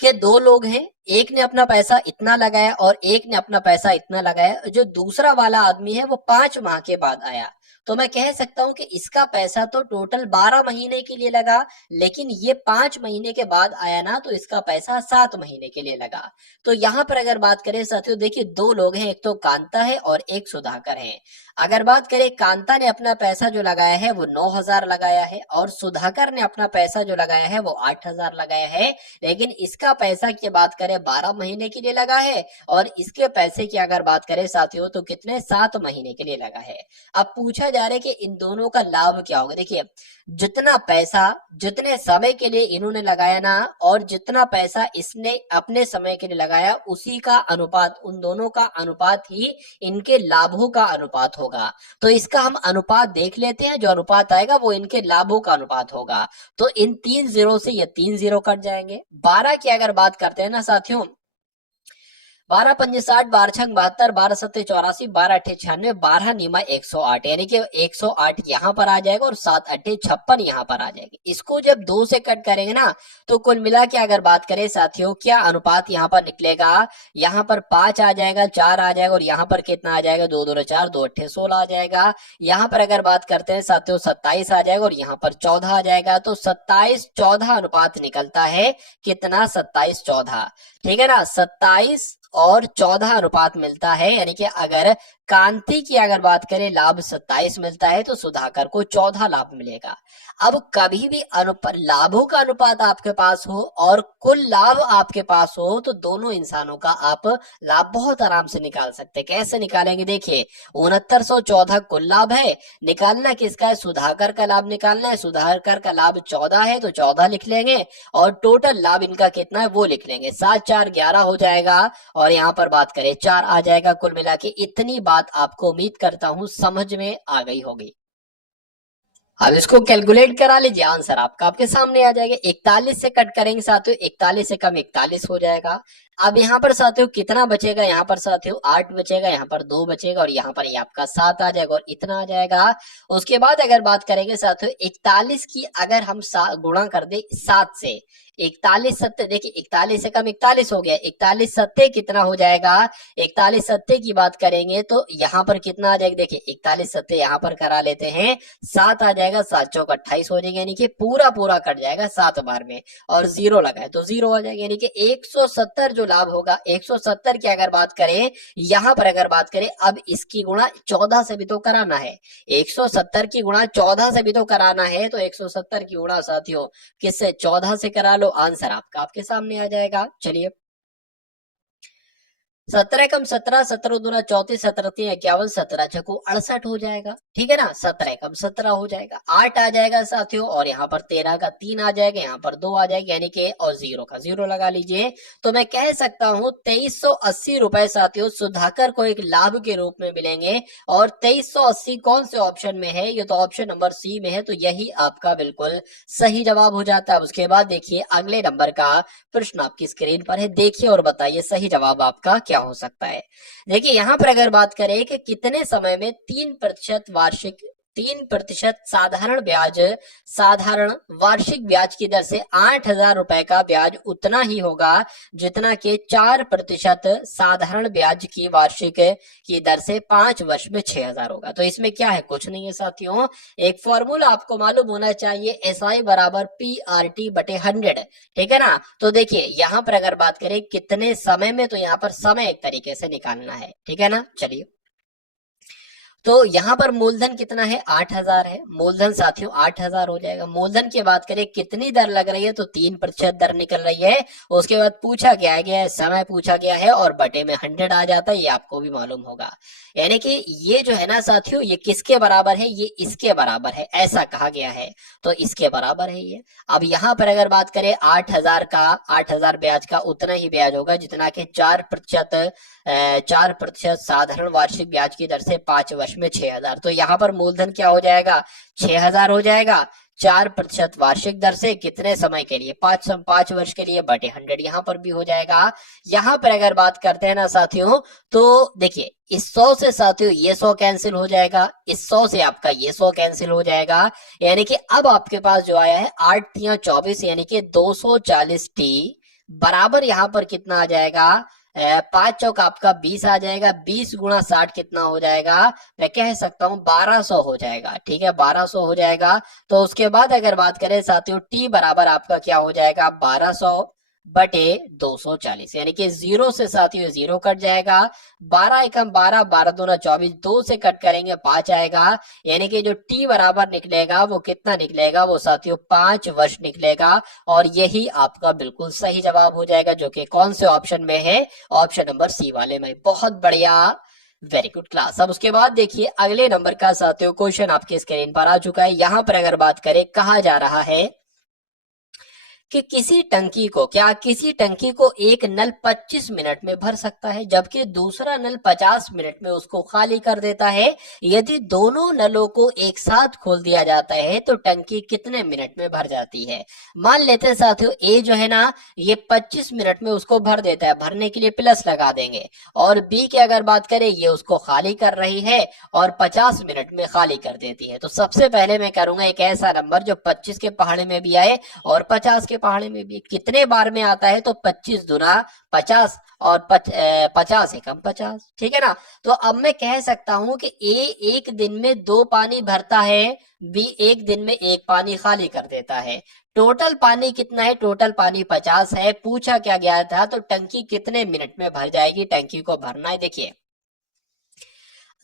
कि 2 लोग हैं, एक ने अपना पैसा इतना लगाया और एक ने अपना पैसा इतना लगाया, जो दूसरा वाला आदमी है वो 5 माह के बाद आया, तो मैं कह सकता हूं कि इसका पैसा तो टोटल 12 महीने के लिए लगा, लेकिन ये 5 महीने के बाद आया ना, तो इसका पैसा 7 महीने के लिए लगा। तो यहाँ पर अगर बात करें साथियों, देखिए दो लोग हैं, एक तो कांता है और एक सुधाकर है। अगर बात करें, कांता ने अपना पैसा जो लगाया है वो 9,000 लगाया है, और सुधाकर ने अपना पैसा जो लगाया है वो 8,000 लगाया है। लेकिन इसका पैसा की बात करें 12 महीने के लिए लगा है, और इसके पैसे की अगर बात करें साथियों तो कितने, 7 महीने के लिए लगा है। अब पूछा जा रहा है कि इन दोनों का लाभ क्या होगा। देखिए, जितना पैसा जितने समय के लिए इन्होंने लगाया ना, और जितना पैसा इसने अपने समय के लिए लगाया, उसी का अनुपात, उन दोनों का अनुपात ही इनके लाभों का अनुपात होगा। तो इसका हम अनुपात देख लेते हैं, जो अनुपात आएगा वो इनके लाभों का अनुपात होगा। तो इन 3 जीरो से ये 3 जीरो कट जाएंगे। 12 की अगर बात करते हैं ना साथियों, 12 पंजे 60, 12 छंग 72, 12 सत्ते 84, 12 अट्ठे 96, 12 नीमा 108, यानी कि 108 यहाँ पर आ जाएगा और 7 अट्ठे 56 यहाँ पर आ जाएगी। इसको जब 2 से कट करेंगे ना, तो कुल मिला के अगर बात करें साथियों, क्या अनुपात यहाँ पर निकलेगा, यहाँ पर 5 आ जाएगा, 4 आ जाएगा, और यहाँ पर कितना आ जाएगा, 2 2 4, 2 अट्ठे 16 आ जाएगा। यहाँ पर अगर बात करते हैं साथियों 27 आ जाएगा, और यहाँ पर 14 आ जाएगा। तो 27-14 अनुपात निकलता है, कितना, 27-14, ठीक है ना। 27 और 14 अनुपात मिलता है, यानी कि अगर कांति की अगर बात करें लाभ 27 मिलता है, तो सुधाकर को 14 लाभ मिलेगा। अब कभी भी लाभों का अनुपात आपके पास हो और कुल लाभ आपके पास हो, तो दोनों इंसानों का आप लाभ बहुत आराम से निकाल सकते हैं। कैसे निकालेंगे, देखिए 6914 कुल लाभ है, निकालना किसका है, सुधाकर का लाभ निकालना है। सुधाकर का लाभ 14 है, तो 14 लिख लेंगे, और टोटल लाभ इनका कितना है वो लिख लेंगे। 7 4 11 हो जाएगा, और यहाँ पर बात करें 4 आ जाएगा। कुल मिला के इतनी बात आपको उम्मीद करता हूं समझ में आ गई होगी। अब इसको कैलकुलेट करा लीजिए, आंसर आपका आपके सामने आ जाएगा। 41 से कट करेंगे साथियों, 41 से कम 41 हो जाएगा। अब यहाँ पर साथियों कितना बचेगा, यहाँ पर साथियों 8 बचेगा, यहाँ पर 2 बचेगा, और यहाँ पर ये आपका 7 आ जाएगा, और इतना आ जाएगा। उसके बाद अगर बात करेंगे साथियों 41 की अगर हम गुणा कर दे 7 से, 41 सत्ते, देखिए 41 से कम 41 हो गया, 41 सत्ते कितना हो जाएगा, 41 सत्ते की बात करेंगे तो यहाँ पर कितना आ जाएगा, देखिए 41 सत्ते यहाँ पर करा लेते हैं, 7 आ जाएगा, 7 चौक 28 हो जाएगा, यानी कि पूरा पूरा कट जाएगा 7 बार में, और 0 लगाए तो 0 आ जाएगा, यानी कि 170 जो लाभ होगा। 170 की अगर बात करें, यहाँ पर अगर बात करें, अब इसकी गुणा 14 से भी तो कराना है, 170 की गुणा 14 से भी तो कराना है, तो 170 की गुणा साथियों किससे, 14 से करा लो, आंसर आपका आपके सामने आ जाएगा। चलिए, 17 कम 17, 17 दूना 34, 17 तीन 51, 17 छक्कू 68 हो जाएगा, ठीक है ना। 17 कम 17 हो जाएगा, 8 आ जाएगा साथियों, और यहाँ पर 13 का 3 आ जाएगा, यहाँ पर 2 आ जाएगा, यानी कि और 0 का 0 लगा लीजिए। तो मैं कह सकता हूँ 2380 रुपए साथियों सुधाकर को एक लाभ के रूप में मिलेंगे। और 2380 कौन से ऑप्शन में है, ये तो ऑप्शन नंबर सी में है, तो यही आपका बिल्कुल सही जवाब हो जाता है। उसके बाद देखिए अगले नंबर का प्रश्न आपकी स्क्रीन पर है, देखिए और बताइए सही जवाब आपका क्या हो सकता है। देखिए यहाँ पर अगर बात करें कि कितने समय में 3% वार्षिक 3% साधारण वार्षिक ब्याज की दर से 8,000 रुपए का ब्याज उतना ही होगा जितना कि 4% साधारण ब्याज की वार्षिक की दर से 5 वर्ष में 6,000 होगा। तो इसमें क्या है, कुछ नहीं है साथियों, एक फॉर्मूला आपको मालूम होना चाहिए, SI बराबर PRT बटे 100, ठीक है ना। तो देखिए यहाँ पर अगर बात करें कितने समय में, तो यहाँ पर समय एक तरीके से निकालना है, ठीक है ना। चलिए, तो यहाँ पर मूलधन कितना है, 8,000 है, मूलधन साथियों 8,000 हो जाएगा। मूलधन की बात करें कितनी दर लग रही है, तो 3% दर निकल रही है। उसके बाद पूछा गया है, समय पूछा गया है, और बटे में 100 आ जाता है, ये आपको भी मालूम होगा। यानी कि ये जो है ना साथियों, ये किसके बराबर है, ये इसके बराबर है, ऐसा कहा गया है, तो इसके बराबर है ये। अब यहाँ पर अगर बात करें 8,000 ब्याज का उतना ही ब्याज होगा जितना कि 4% साधारण वार्षिक ब्याज की दर से 5 वर्ष में 6,000। तो यहाँ पर मूलधन क्या हो जाएगा, 6,000 हो जाएगा। 4% वार्षिक दर से कितने समय के लिए, 5 वर्ष के लिए, बटे 100 यहाँ पर भी हो जाएगा। यहाँ पर अगर बात करते हैं ना साथियों, तो देखिए इस 100 से साथियों ये 100 कैंसिल हो जाएगा, इस 100 से आपका ये 100 कैंसिल हो जाएगा, यानी कि अब आपके पास जो आया है 8 × 24, यानी कि 240T बराबर यहाँ पर कितना आ जाएगा, 5 चौक आपका 20 आ जाएगा, 20 गुणा 60 कितना हो जाएगा, मैं कह सकता हूँ 1200 हो जाएगा। ठीक है, 1200 हो जाएगा। तो उसके बाद अगर बात करें साथियों, टी बराबर आपका क्या हो जाएगा, 1200 बटे 240, यानी कि जीरो से साथियों जीरो कट जाएगा। 12 एकम 12, 12 दूना 24, 2 से कट करेंगे 5 आएगा, यानी कि जो टी बराबर निकलेगा वो कितना निकलेगा, वो साथियों 5 वर्ष निकलेगा। और यही आपका बिल्कुल सही जवाब हो जाएगा, जो कि कौन से ऑप्शन में है, ऑप्शन नंबर सी वाले में। बहुत बढ़िया, वेरी गुड क्लास। अब उसके बाद देखिए अगले नंबर का साथियों क्वेश्चन आपके स्क्रीन पर आ चुका है। यहां पर अगर बात करें, कहा जा रहा है कि किसी टंकी को एक नल 25 मिनट में भर सकता है, जबकि दूसरा नल 50 मिनट में उसको खाली कर देता है। यदि दोनों नलों को एक साथ खोल दिया जाता है तो टंकी कितने मिनट में भर जाती है। मान लेते हैं साथियों, ए जो है ना, ये 25 मिनट में उसको भर देता है, भरने के लिए प्लस लगा देंगे। और बी की अगर बात करें, ये उसको खाली कर रही है और 50 मिनट में खाली कर देती है। तो सबसे पहले मैं करूंगा एक ऐसा नंबर जो 25 के पहाड़े में भी आए और 50 के पहाड़े में भी। कितने बार में आता है, तो 25 दुना 50 और 50 एकम 50। ठीक है ना। तो अब मैं कह सकता हूं कि ए एक दिन में 2 पानी भरता है, बी एक दिन में 1 पानी खाली कर देता है। टोटल पानी कितना है, टोटल पानी 50 है। पूछा क्या गया था, तो टंकी कितने मिनट में भर जाएगी, टंकी को भरना है। देखिए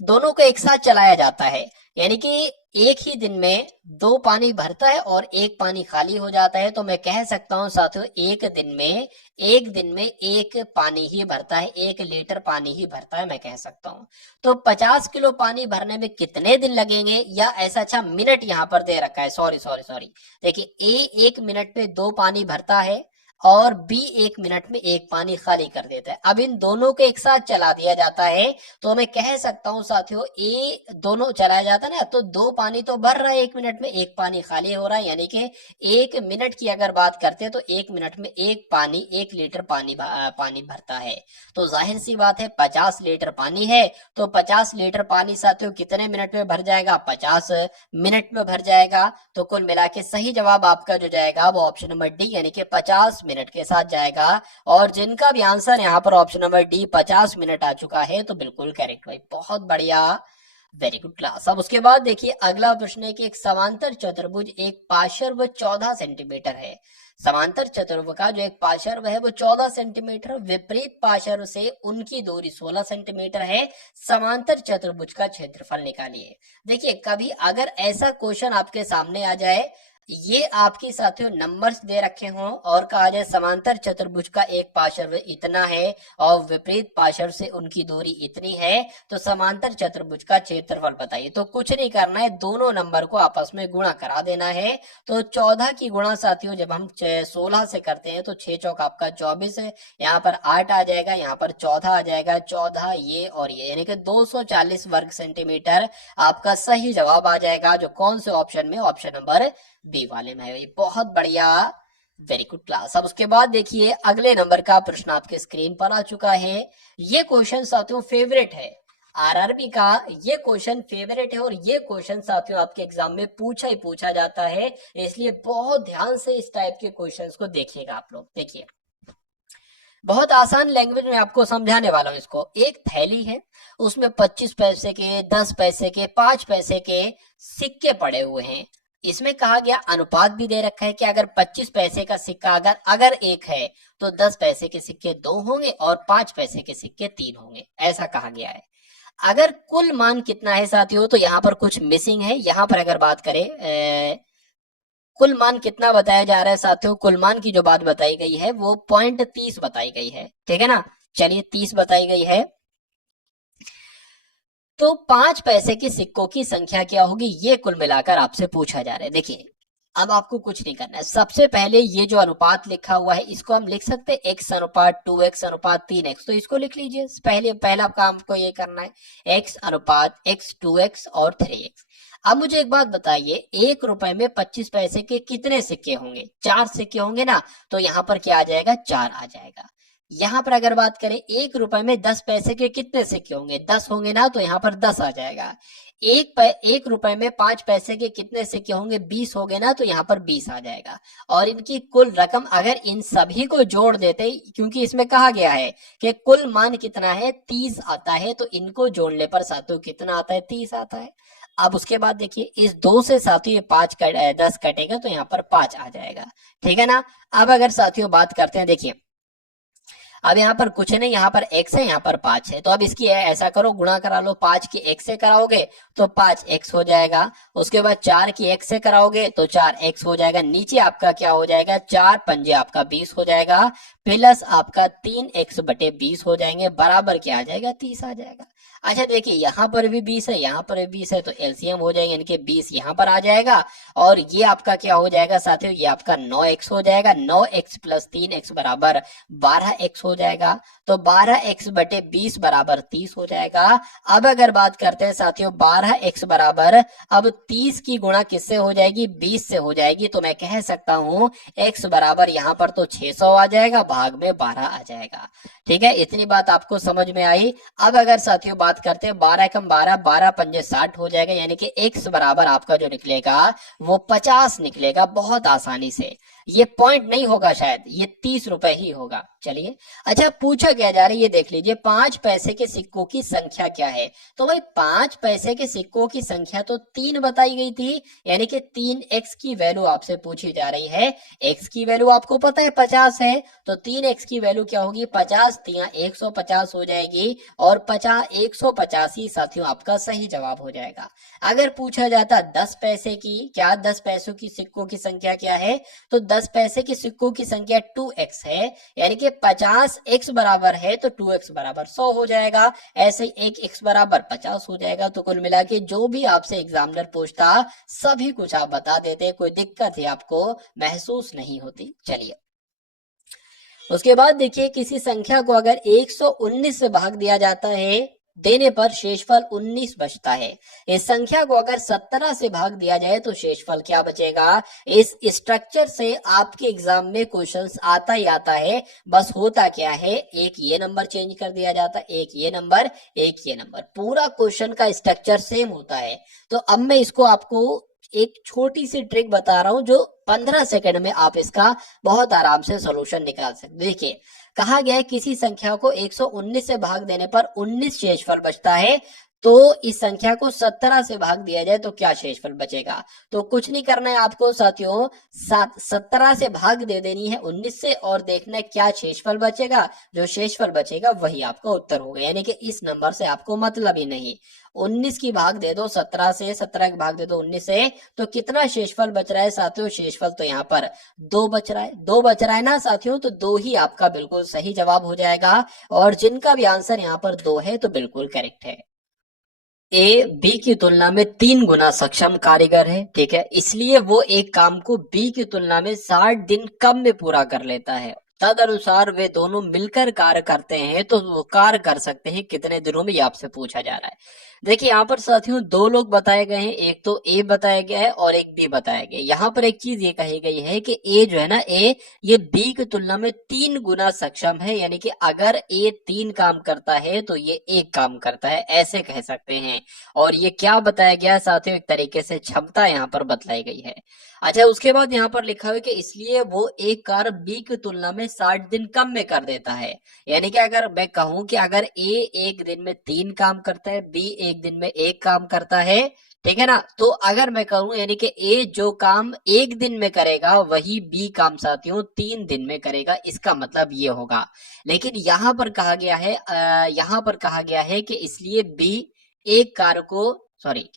दोनों को एक साथ चलाया जाता है, यानी कि एक ही दिन में 2 पानी भरता है और 1 पानी खाली हो जाता है। तो मैं कह सकता हूं साथियों, एक दिन में 1 पानी ही भरता है, 1 लीटर पानी ही भरता है, मैं कह सकता हूं। तो 50 किलो पानी भरने में कितने दिन लगेंगे, या ऐसा, अच्छा मिनट यहाँ पर दे रखा है, सॉरी। देखिए ए 1 मिनट में 2 पानी भरता है और बी 1 मिनट में 1 पानी खाली कर देता है। अब इन दोनों को एक साथ चला दिया जाता है, तो मैं कह सकता हूं साथियों, ए दोनों चलाया जाता है ना, तो 2 पानी तो भर रहा है 1 मिनट में, 1 पानी खाली हो रहा है, यानी कि 1 मिनट की अगर बात करते हैं तो 1 मिनट में 1 लीटर पानी भरता है। तो जाहिर सी बात है 50 लीटर पानी है, तो 50 लीटर पानी साथियों कितने मिनट में भर जाएगा, 50 मिनट में भर जाएगा। तो कुल मिला के सही जवाब आपका जो जाएगा वो ऑप्शन नंबर डी, यानी कि 50 मिनट के साथ जाएगा। और जिनका भी आंसर यहाँ पर ऑप्शन नंबर डी 50 मिनट आ चुका है, तो बिल्कुल करेक्ट भाई, बहुत बढ़िया, वेरी गुड क्लास। अब उसके बाद देखिए अगला प्रश्न है कि एक समांतर चतुर्भुज एक पार्श्व 14 सेंटीमीटर है। समांतर चतुर्भुज का जो एक पार्श्व है वो 14 सेंटीमीटर, विपरीत पार्श्व से उनकी दूरी 16 सेंटीमीटर है। समांतर चतुर्भुज का क्षेत्रफल निकालिए। देखिए कभी अगर ऐसा क्वेश्चन आपके सामने आ जाए, ये आपके साथियों नंबर्स दे रखे हों और कहा जाए समांतर चतुर्भुज का एक पार्श्व इतना है और विपरीत पार्श्व से उनकी दूरी इतनी है, तो समांतर चतुर्भुज का क्षेत्रफल बताइए। तो कुछ नहीं करना है, दोनों नंबर को आपस में गुणा करा देना है। तो 14 की गुणा साथियों जब हम 16 से करते हैं तो 6 चौक आपका 24 है, यहाँ पर 8 आ जाएगा, यहाँ पर 14 आ जाएगा, 14 ये और ये, यानी कि 240 वर्ग सेंटीमीटर आपका सही जवाब आ जाएगा, जो कौन से ऑप्शन में, ऑप्शन नंबर बी वाले में है। बहुत बढ़िया, वेरी गुड क्लास। अब उसके बाद देखिए अगले नंबर का प्रश्न आपके स्क्रीन पर आ चुका है। ये क्वेश्चन साथियों फेवरेट है, आरआरबी का ये क्वेश्चन फेवरेट है और ये क्वेश्चन साथियों आपके एग्जाम में पूछा ही पूछा जाता है, इसलिए बहुत ध्यान से इस टाइप के क्वेश्चंस को देखिएगा आप लोग। देखिए बहुत आसान लैंग्वेज में आपको समझाने वाला हूं इसको। एक थैली है, उसमें 25 पैसे के, 10 पैसे के, 5 पैसे के सिक्के पड़े हुए हैं। इसमें कहा गया अनुपात भी दे रखा है कि अगर 25 पैसे का सिक्का अगर एक है तो 10 पैसे के सिक्के 2 होंगे और 5 पैसे के सिक्के 3 होंगे, ऐसा कहा गया है। अगर कुल मान कितना है साथियों, तो यहाँ पर कुछ मिसिंग है। यहाँ पर अगर बात करें कुल मान कितना बताया जा रहा है साथियों, कुल मान की जो बात बताई गई है वो 0.30 बताई गई है। ठीक है ना, चलिए 30 बताई गई है। तो 5 पैसे के सिक्कों की संख्या क्या होगी, ये कुल मिलाकर आपसे पूछा जा रहा है। देखिए अब आपको कुछ नहीं करना है, सबसे पहले ये जो अनुपात लिखा हुआ है इसको हम लिख सकते हैं x अनुपात 2x अनुपात 3x, तो इसको लिख लीजिए। पहला काम आपको ये करना है, x अनुपात x 2x और 3x। अब मुझे एक बात बताइए, 1 रुपए में 25 पैसे के कितने सिक्के होंगे, 4 सिक्के होंगे ना, तो यहाँ पर क्या आ जाएगा, 4 आ जाएगा। यहाँ पर अगर बात करें 1 रुपए में 10 पैसे के कितने सिक्के होंगे, 10 होंगे ना, तो यहाँ पर 10 आ जाएगा। 1 रुपए में 5 पैसे के कितने सिक्के होंगे, 20 हो गए ना, तो यहाँ पर 20 आ जाएगा। और इनकी कुल रकम अगर इन सभी को जोड़ देते, क्योंकि इसमें कहा गया है कि कुल मान कितना है, 30 आता है, तो इनको जोड़ने पर साथियों कितना आता है, 30 आता है। अब उसके बाद देखिए इस 2 से साथियों ये 10 कटेगा, तो यहाँ पर 5 आ जाएगा। ठीक है ना। अब अगर साथियों बात करते हैं, देखिए अब यहाँ पर कुछ नहीं, यहाँ पर x है, यहाँ पर 5 है, तो अब इसकी ऐसा करो, गुणा करा लो। 5 की x से कराओगे तो 5x हो जाएगा। उसके बाद 4 की x से कराओगे तो 4x हो जाएगा। नीचे आपका क्या हो जाएगा, 4 पंजे आपका 20 हो जाएगा, प्लस आपका 3x बटे 20 हो जाएंगे, बराबर क्या आ जाएगा, 30 आ जाएगा। अच्छा देखिए यहाँ पर भी 20 है, यहाँ पर भी 20 है, तो एलसीएम हो जाएगा, यानी कि 20 यहाँ पर आ जाएगा, और ये आपका क्या हो जाएगा साथियों, ये आपका 9x हो जाएगा। 9x प्लस 3x बराबर 12x हो जाएगा, तो 12x बटे 20 बराबर 30 हो जाएगा। अब अगर बात करते हैं साथियों 12x बराबर, अब 30 की गुणा किससे हो जाएगी, 20 से हो जाएगी, तो मैं कह सकता हूँ x बराबर यहाँ पर तो 600 आ जाएगा, भाग में 12 आ जाएगा। ठीक है, इतनी बात आपको समझ में आई। अब अगर साथियों बात करते हैं 12 एकम 12, 12 पंजे 60 हो जाएगा, यानी कि x बराबर आपका जो निकलेगा वो 50 निकलेगा, बहुत आसानी से। ये पॉइंट नहीं होगा शायद, ये 30 रुपए ही होगा। चलिए, अच्छा पूछा क्या जा रहा है, ये देख लीजिए, 5 पैसे के सिक्कों की संख्या क्या है। तो भाई 5 पैसे के सिक्कों की संख्या तो 3 बताई गई थी, यानी कि 3x की वैल्यू आपसे पूछी जा रही है। x की वैल्यू आपको पता है 50 है, तो 3x की वैल्यू क्या होगी, 50 तिया 150 हो जाएगी, और 150 ही साथियों आपका सही जवाब हो जाएगा। अगर पूछा जाता 10 पैसे की, क्या 10 पैसों की सिक्कों की संख्या क्या है, तो 10 पैसे के सिक्कों की संख्या 2x है, यानी कि 50x बराबर है, तो 2x बराबर 100 हो जाएगा। ऐसे ही 1x बराबर 50 हो जाएगा। तो कुल मिला के जो भी आपसे एग्जामिनर पूछता सभी कुछ आप बता देते, कोई दिक्कत है आपको महसूस नहीं होती। चलिए, उसके बाद देखिए, किसी संख्या को अगर 119 से भाग दिया जाता है, देने पर शेषफल 19 बचता है। इस संख्या को अगर 17 से भाग दिया जाए तो शेषफल क्या बचेगा। इस स्ट्रक्चर से आपके एग्जाम में क्वेश्चंस आता ही आता है। बस होता क्या है, एक ये नंबर चेंज कर दिया जाता है, एक ये नंबर, एक ये नंबर, पूरा क्वेश्चन का स्ट्रक्चर सेम होता है। तो अब मैं इसको आपको एक छोटी सी ट्रिक बता रहा हूं, जो 15 सेकंड में आप इसका बहुत आराम से सॉल्यूशन निकाल सकते। देखिए, कहा गया है किसी संख्या को 119 से भाग देने पर 19 शेषफल बचता है, तो इस संख्या को 17 से भाग दिया जाए तो क्या शेषफल बचेगा। तो कुछ नहीं करना है आपको साथियों, 17 से भाग दे देनी है 19 से, और देखना है क्या शेषफल बचेगा। जो शेषफल बचेगा वही आपका उत्तर होगा, यानी कि इस नंबर से आपको मतलब ही नहीं। 19 की भाग दे दो 17 से, 17 की भाग दे दो 19 से, तो कितना शेषफल बच रहा है साथियों, शेषफल तो यहाँ पर 2 बच रहा है। 2 बच रहा है ना साथियों, तो 2 ही आपका बिल्कुल सही जवाब हो जाएगा। और जिनका भी आंसर यहाँ पर 2 है तो बिल्कुल करेक्ट है। ए बी की तुलना में 3 गुना सक्षम कारीगर है, ठीक है, इसलिए वो एक काम को बी की तुलना में 60 दिन कम में पूरा कर लेता है। तद अनुसार वे दोनों मिलकर कार्य करते हैं, तो वो कार्य कर सकते हैं कितने दिनों में, ये आपसे पूछा जा रहा है। देखिए यहाँ पर साथियों 2 लोग बताए गए हैं, एक तो ए बताया गया है और एक बी बताया गया है। यहाँ पर एक चीज ये कही गई है कि ए जो है ना, ए ये बी की तुलना में 3 गुना सक्षम है, यानी कि अगर ए 3 काम करता है तो ये 1 काम करता है, ऐसे कह सकते हैं। और ये क्या बताया गया है साथियों, एक तरीके से क्षमता यहाँ पर बतलाई गई है। अच्छा, उसके बाद यहाँ पर लिखा हुआ है कि इसलिए वो एक कार्य बी की तुलना में 60 दिन कम में कर देता है। यानी कि अगर मैं कहूं कि अगर ए एक दिन में 3 काम करता है, बी एक दिन में 1 काम करता है, ठीक है ना, तो अगर मैं कहूं यानी कि ए जो काम 1 दिन में करेगा वही बी काम साथियों 3 दिन में करेगा, इसका मतलब ये होगा। लेकिन यहाँ पर कहा गया है यहाँ पर कहा गया है कि इसलिए बी एक कार्य को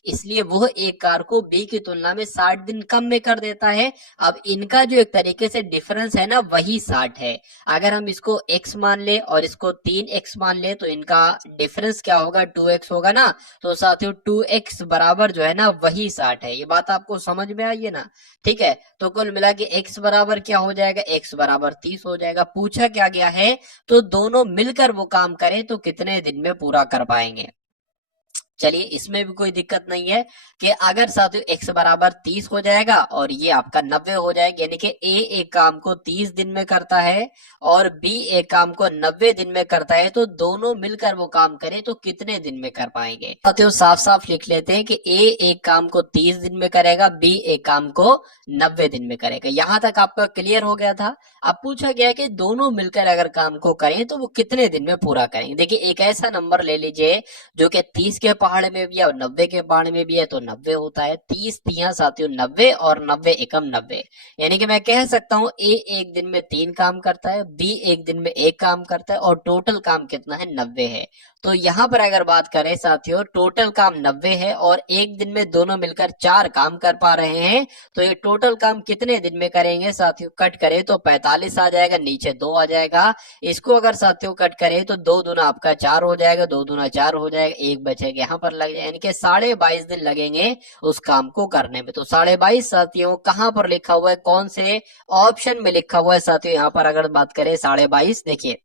इसलिए वो एक कार को बी की तुलना में 60 दिन कम में कर देता है। अब इनका जो एक तरीके से डिफरेंस है ना, वही 60 है। अगर हम इसको x मान ले और इसको 3x मान ले तो इनका डिफरेंस क्या होगा, 2x होगा ना। तो साथियों 2x बराबर जो है ना वही 60 है। ये बात आपको समझ में आई है ना, ठीक है। तो कुल मिला के x बराबर क्या हो जाएगा, x बराबर 30 हो जाएगा। पूछा क्या गया है, तो दोनों मिलकर वो काम करें तो कितने दिन में पूरा कर पाएंगे। चलिए इसमें भी कोई दिक्कत नहीं है कि अगर साथियों x बराबर 30 हो जाएगा और ये आपका 90 हो जाएगा, यानी कि a एक काम को 30 दिन में करता है और b एक काम को 90 दिन में करता है, तो दोनों मिलकर वो काम करें तो कितने दिन में कर पाएंगे। साथियों साफ साफ लिख लेते हैं कि a एक काम को 30 दिन में करेगा, b एक काम को 90 दिन में करेगा। यहां तक आपका क्लियर हो गया था। अब पूछा गया कि दोनों मिलकर अगर काम को करें तो वो कितने दिन में पूरा करेंगे। देखिए एक ऐसा नंबर ले लीजिए जो कि 30 के पहाड़ में भी है और 90 के पहाड़ में भी है, तो 90 होता है। 30 तिया साथियों 90 और 90 एकम 90, यानी कि मैं कह सकता हूं ए एक दिन में 3 काम करता है, बी एक दिन में 1 काम करता है और टोटल काम कितना है 90 है। तो यहाँ पर अगर बात करें साथियों टोटल काम 90 है और एक दिन में दोनों मिलकर 4 काम कर पा रहे हैं, तो ये टोटल काम कितने दिन में करेंगे साथियों। कट करें तो 45 आ जाएगा, नीचे 2 आ जाएगा। इसको अगर साथियों कट करें तो 2 दूना आपका 4 हो जाएगा, 2 दूना 4 हो जाएगा, 1 बचेगा यहाँ पर लग जाएगा, यानी कि 22.5 दिन लगेंगे उस काम को करने में। तो 22.5 साथियों कहाँ पर लिखा हुआ है, कौन से ऑप्शन में लिखा हुआ है साथियों। यहाँ पर अगर बात करें 22.5, देखिए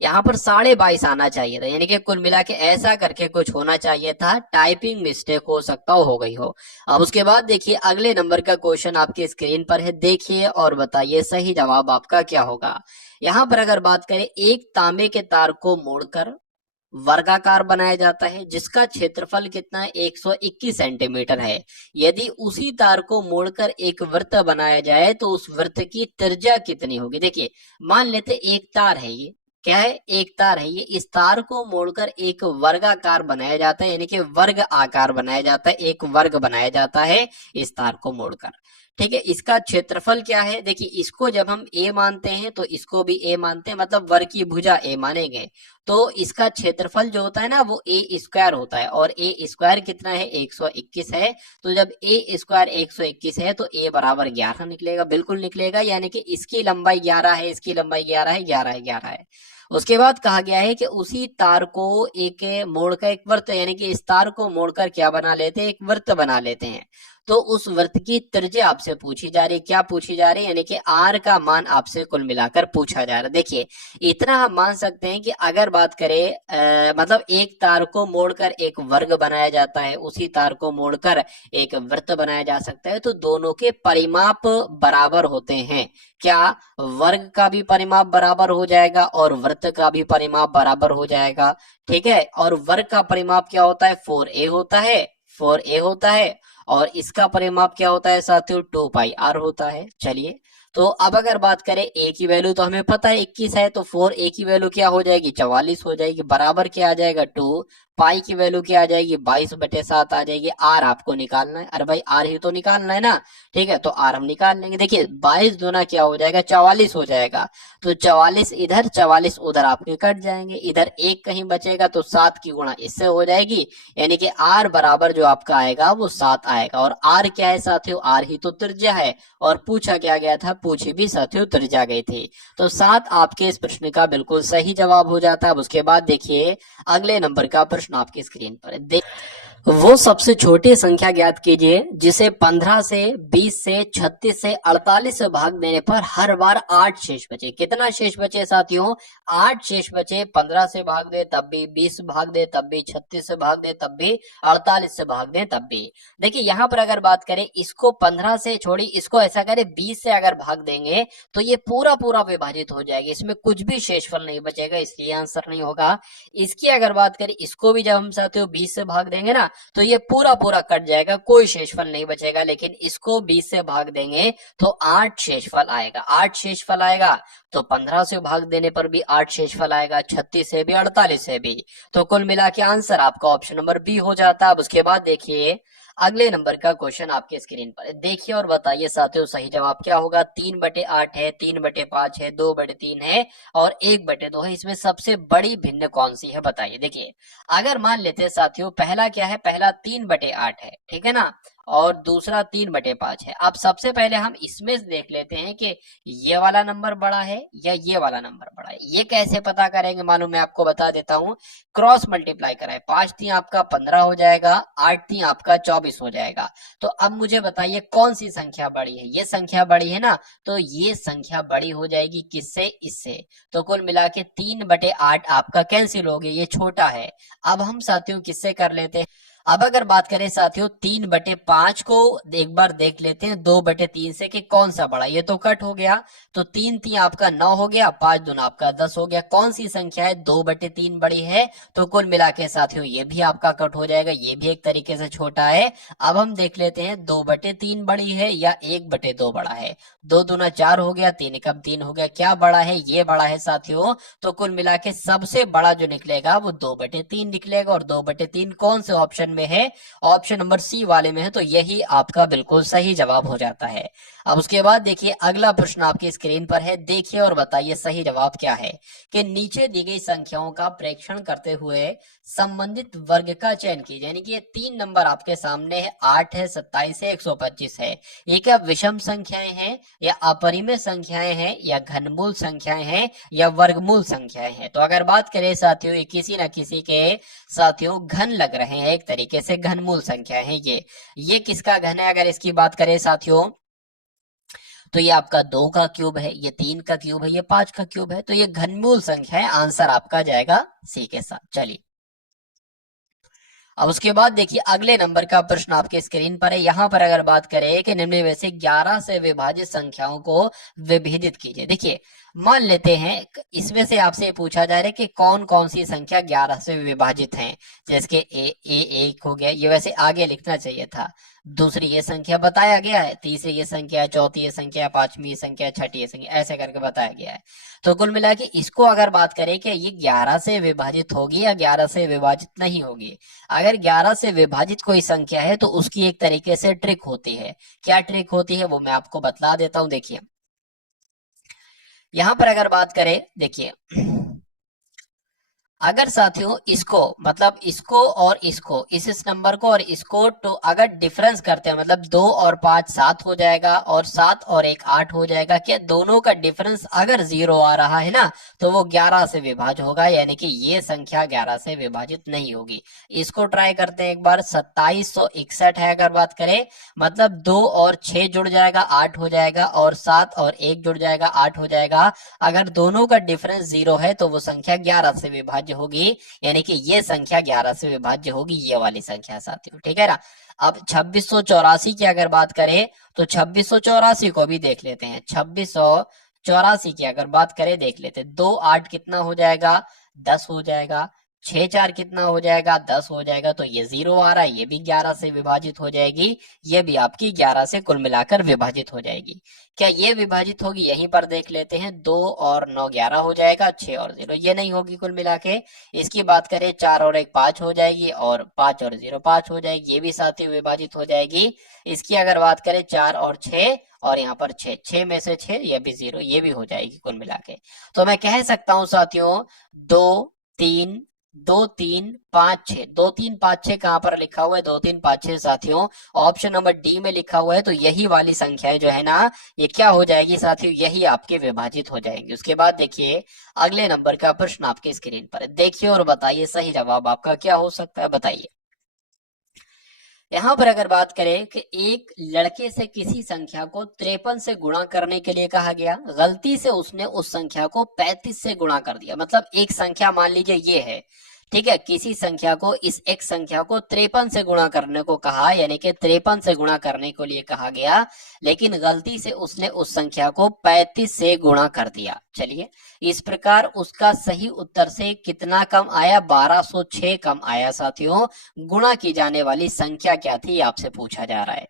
यहाँ पर 22.5 आना चाहिए था, यानी कि कुल मिला के ऐसा करके कुछ होना चाहिए था, टाइपिंग मिस्टेक हो सकता हो गई हो। अब उसके बाद देखिए अगले नंबर का क्वेश्चन आपकी स्क्रीन पर है, देखिए और बताइए सही जवाब आपका क्या होगा। यहाँ पर अगर बात करें एक तांबे के तार को मोड़कर वर्गाकार बनाया जाता है जिसका क्षेत्रफल कितना है 121 सेंटीमीटर है। यदि उसी तार को मोड़कर एक वृत्त बनाया जाए तो उस वृत्त की त्रिज्या कितनी होगी। देखिए मान लेते एक तार है, ये क्या है, एक तार है, ये इस तार को मोड़कर एक वर्गाकार बनाया जाता है, यानी कि वर्ग आकार बनाया जाता है, एक वर्ग बनाया जाता है इस तार को मोड़कर। ठीक है, इसका क्षेत्रफल क्या है, देखिए इसको जब हम a मानते हैं तो इसको भी a मानते हैं, मतलब वर्ग की भुजा a मानेंगे, तो इसका क्षेत्रफल जो होता है ना वो a स्क्वायर होता है और a स्क्वायर कितना है 121 है। तो जब a स्क्वायर 121 है तो a बराबर 11 निकलेगा, बिल्कुल निकलेगा, यानी कि इसकी लंबाई 11 है, इसकी लंबाई 11 है, 11 है, 11 है। उसके बाद कहा गया है कि उसी तार को एक मोड़कर एक वृत्त, यानी कि इस तार को मोड़कर क्या बना लेते हैं, एक वृत्त बना लेते हैं। तो उस वृत्त की त्रिज्या आपसे पूछी जा रही है, क्या पूछी जा रही है, यानी कि r का मान आपसे कुल मिलाकर पूछा जा रहा है। देखिए इतना हम मान सकते हैं कि अगर बात करें मतलब एक तार को मोड़कर एक वर्ग बनाया जाता है, उसी तार को मोड़कर एक वृत्त बनाया जा सकता है, तो दोनों के परिमाप बराबर होते हैं। क्या वर्ग का भी परिमाप बराबर हो जाएगा और वृत्त का भी परिमाप बराबर हो जाएगा। ठीक है, और वर्ग का परिमाप क्या होता है 4a होता है, 4a होता है, और इसका परिमाप क्या होता है साथियों 2πr होता है। चलिए तो अब अगर बात करें a की वैल्यू तो हमें पता है 21 है, तो 4a की वैल्यू क्या हो जाएगी 44 हो जाएगी, बराबर क्या आ जाएगा 2, पाई की वैल्यू क्या आ जाएगी 22/7 आ जाएगी। आर आपको निकालना है, अरे भाई आर ही तो निकालना है ना। ठीक है, तो आर हम निकाल लेंगे। देखिए 22 दूना क्या हो जाएगा 44 हो जाएगा, तो 44 इधर 44 उधर आपके कट जाएंगे, इधर एक कहीं बचेगा तो 7 की गुणा इससे हो जाएगी, यानी कि आर बराबर जो आपका आएगा वो 7 आएगा। और आर क्या है साथियों, आर ही तो त्रिज्या है, और पूछा क्या गया था, पूछी भी साथियों त्रिज्या गई थी। तो 7 आपके इस प्रश्न का बिल्कुल सही जवाब हो जाता है। अब उसके बाद देखिए अगले नंबर का प्रश्न आपकी स्क्रीन पर है। वो सबसे छोटी संख्या ज्ञात कीजिए जिसे 15 से 20 से 36 से 48 से भाग देने पर हर बार 8 शेष बचे। कितना शेष बचे साथियों, 8 शेष बचे। 15 से भाग दे तब भी, 20 से भाग दे तब भी, 36 से भाग दे तब भी, 48 से भाग दे तब भी। देखिए यहाँ पर अगर बात करें इसको 15 से छोड़ी, इसको ऐसा करें 20 से अगर भाग देंगे तो ये पूरा पूरा विभाजित हो जाएगा, इसमें कुछ भी शेषफल नहीं बचेगा, इसलिए आंसर नहीं होगा। इसकी अगर बात करें इसको भी जब हम साथियों 20 से भाग देंगे ना तो ये पूरा पूरा कट जाएगा, कोई शेषफल नहीं बचेगा। लेकिन इसको 20 से भाग देंगे तो 8 शेषफल आएगा, 8 शेषफल आएगा। तो 15 से भाग देने पर भी 8 शेषफल आएगा, 36 से भी, 48 से भी। तो कुल मिला के आंसर आपका ऑप्शन नंबर बी हो जाता है। अब उसके बाद देखिए अगले नंबर का क्वेश्चन आपके स्क्रीन पर है, देखिए और बताइए साथियों सही जवाब क्या होगा। 3/8 है, 3/5 है, 2/3 है और 1/2 है, इसमें सबसे बड़ी भिन्न कौन सी है बताइए। देखिए अगर मान लेते हैं साथियों पहला क्या है, पहला 3/8 है, ठीक है ना, और दूसरा 3/5 है। अब सबसे पहले हम इसमें से देख लेते हैं कि ये वाला नंबर बड़ा है या ये वाला नंबर बड़ा है। ये कैसे पता करेंगे मालूम, मैं आपको बता देता हूँ। क्रॉस मल्टीप्लाई कराए, 5 3 आपका 15 हो जाएगा, 8 3 आपका 24 हो जाएगा। तो अब मुझे बताइए कौन सी संख्या बड़ी है। ये संख्या बड़ी है ना, तो ये संख्या बड़ी हो जाएगी किससे, इससे। तो कुल मिला के 3/8 आपका कैंसिल हो गया, ये छोटा है। अब हम साथियों किससे कर लेते हैं। अब अगर बात करें साथियों 3/5 को एक बार देख लेते हैं 2/3 से कि कौन सा बड़ा। ये तो कट हो गया, तो 3 3 आपका 9 हो गया, 5 दूना आपका 10 हो गया। कौन सी संख्या है, 2/3 बड़ी है। तो कुल मिला के साथियों ये भी आपका कट हो जाएगा, ये भी एक तरीके से छोटा है। अब हम देख लेते हैं 2/3 बड़ी है या 1/2 बड़ा है। 2 दूना 4 हो गया, 3 एकम 3 हो गया। क्या बड़ा है, ये बड़ा है साथियों। तो कुल मिला के सबसे बड़ा जो निकलेगा वो 2/3 निकलेगा। और 2/3 कौन से ऑप्शन में है, ऑप्शन नंबर सी वाले में है। तो यही आपका बिल्कुल सही जवाब हो जाता है। अब उसके बाद देखिए अगला प्रश्न आपकी स्क्रीन पर है, देखिए और बताइए सही जवाब क्या है। कि नीचे दी गई संख्याओं का प्रेक्षण करते हुए संबंधित वर्ग का चयन कीजिए। यानी कि ये 3 नंबर आपके सामने है, 8 है, 27 है, 125 है। ये क्या विषम संख्याएं हैं या अपरिमेय संख्याएं हैं या घनमूल संख्याएं हैं या वर्गमूल संख्याएं हैं। तो अगर बात करें साथियों ये किसी न किसी के साथियों घन लग रहे हैं, एक तरीके से घनमूल संख्या है ये किसका घन है। अगर इसकी बात करें साथियों तो ये आपका 2 का क्यूब है, ये 3 का क्यूब है, ये 5 का क्यूब है। तो ये घनमूल संख्या है, आंसर आपका जाएगा सी के साथ। चलिए अब उसके बाद देखिए अगले नंबर का प्रश्न आपके स्क्रीन पर है। यहां पर अगर बात करें कि निम्न में से 11 से विभाजित संख्याओं को विभेदित कीजिए। देखिए मान लेते हैं इसमें से आपसे पूछा जा रहा है कि कौन कौन सी संख्या 11 से विभाजित है। जैसे कि ए 1 हो गया, ये वैसे आगे लिखना चाहिए था। दूसरी ये संख्या बताया गया है, तीसरी ये संख्या, चौथी ये संख्या, पांचवी ये संख्या, छठी ये संख्या, ऐसे करके बताया गया है। तो कुल मिला के इसको अगर बात करें कि ये 11 से विभाजित होगी या 11 से विभाजित नहीं होगी। अगर 11 से विभाजित कोई संख्या है तो उसकी एक तरीके से ट्रिक होती है। क्या ट्रिक होती है वो मैं आपको बतला देता हूं। देखिए यहां पर अगर बात करें, देखिए अगर साथियों इसको मतलब इसको और इसको इस नंबर को और इसको तो अगर डिफरेंस करते हैं मतलब 2 और 5 7 हो जाएगा और 7 और 1 8 हो जाएगा। क्या दोनों का डिफरेंस अगर 0 आ रहा है ना तो वो 11 से विभाजित होगा, यानी कि ये संख्या 11 से विभाजित नहीं होगी। इसको ट्राई करते हैं एक बार। 2761 है अगर बात करें, मतलब 2 और 6 जुड़ जाएगा 8 हो जाएगा और 7 और 1 जुड़ जाएगा 8 हो जाएगा। अगर दोनों का डिफरेंस 0 है तो वो संख्या 11 से विभाज्य होगी, यानी कि ये संख्या 11 से विभाज्य होगी, ये वाली संख्या साथियों। ठीक है ना। अब 2684 की अगर बात करें तो 2684 को भी देख लेते हैं। 2684 की अगर बात करें देख लेते हैं। 2 8 कितना हो जाएगा, 10 हो जाएगा। 6 4 कितना हो जाएगा, 10 हो जाएगा। तो ये 0 आ रहा है, ये भी 11 से विभाजित हो जाएगी, ये भी आपकी 11 से कुल मिलाकर विभाजित हो जाएगी। क्या ये विभाजित होगी, यहीं पर देख लेते हैं। 2 और 9 11 हो जाएगा, 6 और 0 ये नहीं होगी कुल मिला के। इसकी बात करें 4 और 1 5 हो जाएगी और 5 और 0 5 हो जाएगी, ये भी साथ ही विभाजित हो जाएगी। इसकी अगर बात करें 4 और 6 और यहाँ पर 6 6 में से 6 ये भी 0 ये भी हो जाएगी कुल मिला के। तो मैं कह सकता हूँ साथियों 2 3 2 3 5 6 2 3 5 6 कहां पर लिखा हुआ है, 2 3 5 6 साथियों ऑप्शन नंबर डी में लिखा हुआ है। तो यही वाली संख्या जो है ना ये क्या हो जाएगी साथियों, यही आपके विभाजित हो जाएंगे। उसके बाद देखिए अगले नंबर का प्रश्न आपके स्क्रीन पर देखिए और बताइए सही जवाब आपका क्या हो सकता है, बताइए। यहाँ पर अगर बात करें कि एक लड़के से किसी संख्या को 53 से गुणा करने के लिए कहा गया, गलती से उसने उस संख्या को 35 से गुणा कर दिया। मतलब एक संख्या मान लीजिए ये है, ठीक है, किसी संख्या को इस एक संख्या को 53 से गुणा करने को कहा, यानी कि 53 से गुणा करने के लिए कहा गया, लेकिन गलती से उसने उस संख्या को 35 से गुणा कर दिया। चलिए इस प्रकार उसका सही उत्तर से कितना कम आया, 1206 कम आया साथियों। गुणा की जाने वाली संख्या क्या थी आपसे पूछा जा रहा है।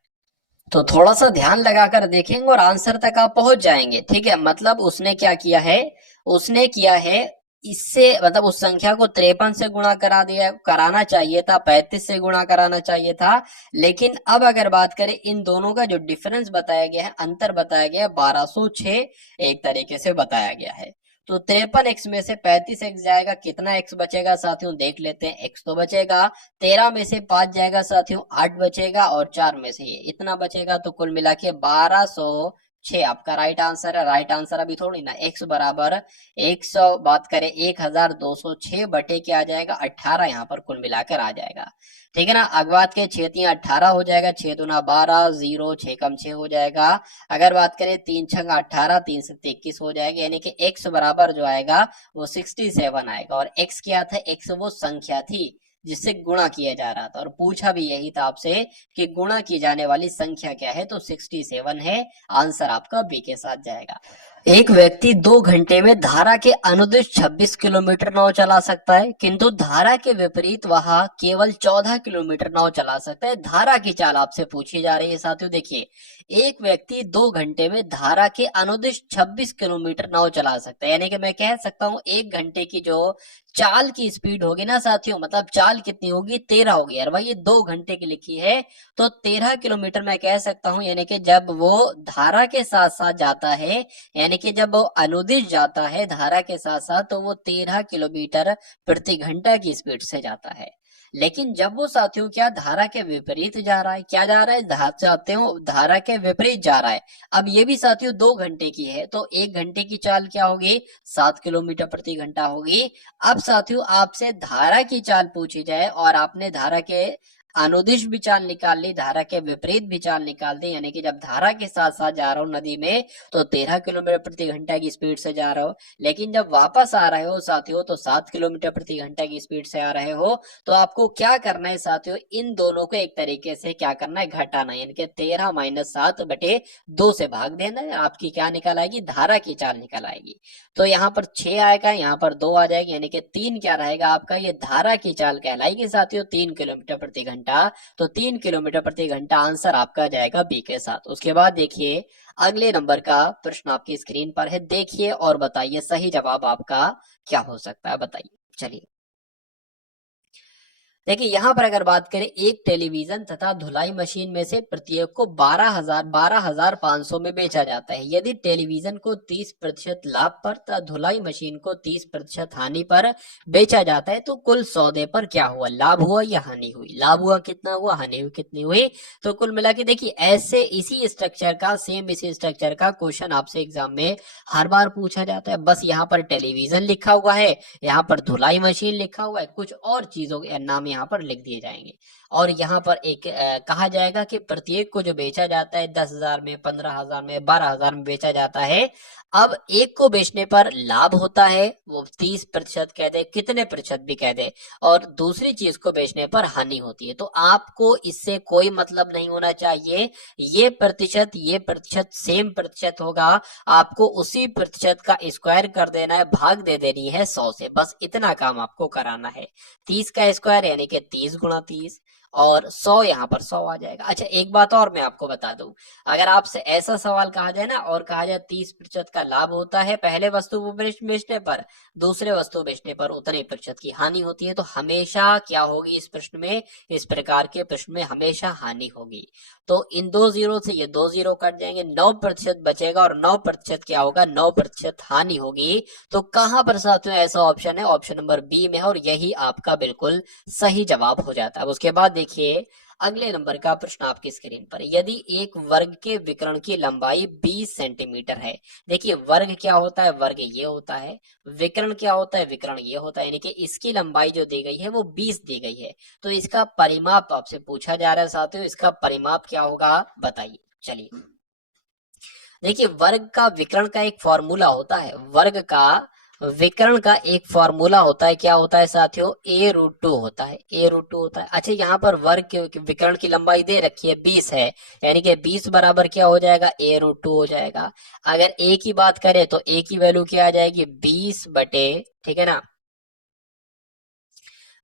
तो थोड़ा सा ध्यान लगाकर देखेंगे और आंसर तक आप पहुंच जाएंगे। ठीक है, मतलब उसने क्या किया है, उसने किया है इससे मतलब उस संख्या को 53 से गुणा करा दिया, कराना चाहिए था 35 से गुणा कराना चाहिए था। लेकिन अब अगर बात करें इन दोनों का जो डिफरेंस बताया गया है, अंतर बताया गया है 1206 एक तरीके से बताया गया है। तो 53x में से 35x जाएगा, कितना x बचेगा साथियों देख लेते हैं। x तो बचेगा, 13 में से 5 जाएगा साथियों, 8 बचेगा, और 4 में से ये इतना बचेगा, तो कुल मिला के 1206 आपका राइट आंसर है। राइट आंसर अभी थोड़ी ना, x बराबर 100 बात करें 1206 बटे क्या आ जाएगा 18, यहाँ पर कुल मिलाकर आ जाएगा। ठीक है ना। अगर बात करें 6 3 18 हो जाएगा, 6 दूना 12, 0 6 कम 6 हो जाएगा। अगर बात करें 3 6 18, 3 से 21 हो जाएगा, यानी कि x बराबर जो आएगा वो 67 आएगा। और x क्या था, x वो संख्या थी जिससे गुणा किया जा रहा था, और पूछा भी यही था आपसे कि गुणा की जाने वाली संख्या क्या है, तो 67 है। आंसर आपका बी के साथ जाएगा। एक व्यक्ति 2 घंटे में धारा के अनुदिश 26 किलोमीटर नाव चला सकता है, किंतु धारा के विपरीत वह केवल 14 किलोमीटर नाव चला सकता है। धारा की चाल आपसे पूछी जा रही है साथियों। देखिए, एक व्यक्ति 2 घंटे में धारा के अनुदिश 26 किलोमीटर नाव चला सकता है, यानी कि मैं कह सकता हूँ 1 घंटे की जो चाल की स्पीड होगी ना साथियों, मतलब चाल कितनी होगी 13 होगी। यार भाई ये 2 घंटे की लिखी है, तो 13 किलोमीटर मैं कह सकता हूँ, यानी कि जब वो धारा के साथ साथ जाता है, यानी कि जब वो अनुदिश जाता है धारा के साथ साथ, तो वो 13 किलोमीटर प्रति घंटा की स्पीड से जाता है। लेकिन जब वो साथियों क्या धारा के विपरीत जा रहा है, क्या जा रहा है, चाहते हो धारा के विपरीत जा रहा है। अब ये भी साथियों 2 घंटे की है, तो 1 घंटे की चाल क्या होगी, 7 किलोमीटर प्रति घंटा होगी। अब साथियों आपसे धारा की चाल पूछी जाए और आपने धारा के अनुदिश भी चाल निकाल ली, धारा के विपरीत भी चाल निकाल दी, यानी कि जब धारा के साथ साथ जा रहा हूँ नदी में तो 13 किलोमीटर प्रति घंटा की स्पीड से जा रहा हो, लेकिन जब वापस आ रहे हो साथियों तो 7 किलोमीटर प्रति घंटा की स्पीड से आ रहे हो, तो आपको क्या करना है साथियों, इन दोनों को एक तरीके से क्या करना है, घटाना है, यानी कि 13 माइनस 7 बटे 2 से भाग देना है। आपकी क्या निकल आएगी, धारा की चाल निकल आएगी। तो यहाँ पर 6 आएगा, यहाँ पर 2 आ जाएगी, यानी कि 3 क्या रहेगा आपका, ये धारा की चाल कहलाएगी साथियों, 3 किलोमीटर प्रति घंटा। तो 3 किलोमीटर प्रति घंटा आंसर आपका जाएगा बी के साथ। उसके बाद देखिए अगले नंबर का प्रश्न आपकी स्क्रीन पर है, देखिए और बताइए सही जवाब आपका क्या हो सकता है, बताइए। चलिए देखिए यहाँ पर अगर बात करें, एक टेलीविजन तथा धुलाई मशीन में से प्रत्येक को 12,500 में बेचा जाता है। यदि टेलीविजन को 30% लाभ पर तथा धुलाई मशीन को 30% हानि पर बेचा जाता है, तो कुल सौदे पर क्या हुआ, लाभ हुआ या हानि हुई। लाभ हुआ कितना हुआ, हानि हुई कितनी हुई। तो कुल मिला के देखिए ऐसे इसी स्ट्रक्चर का, सेम इसी स्ट्रक्चर का क्वेश्चन आपसे एग्जाम में हर बार पूछा जाता है। बस यहाँ पर टेलीविजन लिखा हुआ है, यहाँ पर धुलाई मशीन लिखा हुआ है, कुछ और चीजों के नाम यहाँ पर लिख दिए जाएंगे, और यहाँ पर एक कहा जाएगा कि प्रत्येक को जो बेचा जाता है 10,000 में, 15,000 में, 12,000 में बेचा जाता है। अब एक को बेचने पर लाभ होता है, वो 30% कह दे, कितने प्रतिशत भी कह दे, और दूसरी चीज को बेचने पर हानि होती है। तो आपको इससे कोई मतलब नहीं होना चाहिए, ये प्रतिशत सेम प्रतिशत होगा, आपको उसी प्रतिशत का स्क्वायर कर देना है, भाग दे देनी है 100 से, बस इतना काम आपको कराना है। 30 का स्क्वायर यानी कि 30 गुणा 30, और 100 यहाँ पर 100 आ जाएगा। अच्छा एक बात और मैं आपको बता दूं, अगर आपसे ऐसा सवाल कहा जाए ना और कहा जाए 30% का लाभ होता है पहले वस्तु बेचने पर, दूसरे वस्तु बेचने पर उतने प्रतिशत की हानि होती है, तो हमेशा क्या होगी इस प्रश्न में, इस प्रकार के प्रश्न में हमेशा हानि होगी। तो इन 2 जीरो से ये 2 जीरो कट जाएंगे, 9% बचेगा, और 9% क्या होगा, 9% हानि होगी। तो कहां पर साथियों ऐसा ऑप्शन है, ऑप्शन नंबर बी में है, और यही आपका बिल्कुल सही जवाब हो जाता है। उसके बाद देखिए अगले नंबर का प्रश्न आपकी स्क्रीन पर, यदि एक वर्ग के विकर्ण की लंबाई 20 सेंटीमीटर है। देखिए वर्ग क्या होता है, वर्ग ये होता है, विकर्ण क्या होता है, विकर्ण ये होता है, यानी कि इसकी लंबाई जो दी गई है वो 20 दी गई है। तो इसका परिमाप आपसे पूछा जा रहा है साथियों, इसका परिमाप क्या होगा बताइए। चलिए देखिए वर्ग का विकर्ण का एक फॉर्मूला होता है, वर्ग का विकर्ण का एक फॉर्मूला होता है, क्या होता है साथियों, a√2 होता है, a√2 होता है। अच्छा यहाँ पर वर्ग के विकर्ण की लंबाई दे रखी है 20 है, यानी कि 20 बराबर क्या हो जाएगा, a√2 हो जाएगा। अगर a की बात करें तो a की वैल्यू क्या आ जाएगी, 20 बटे, ठीक है ना,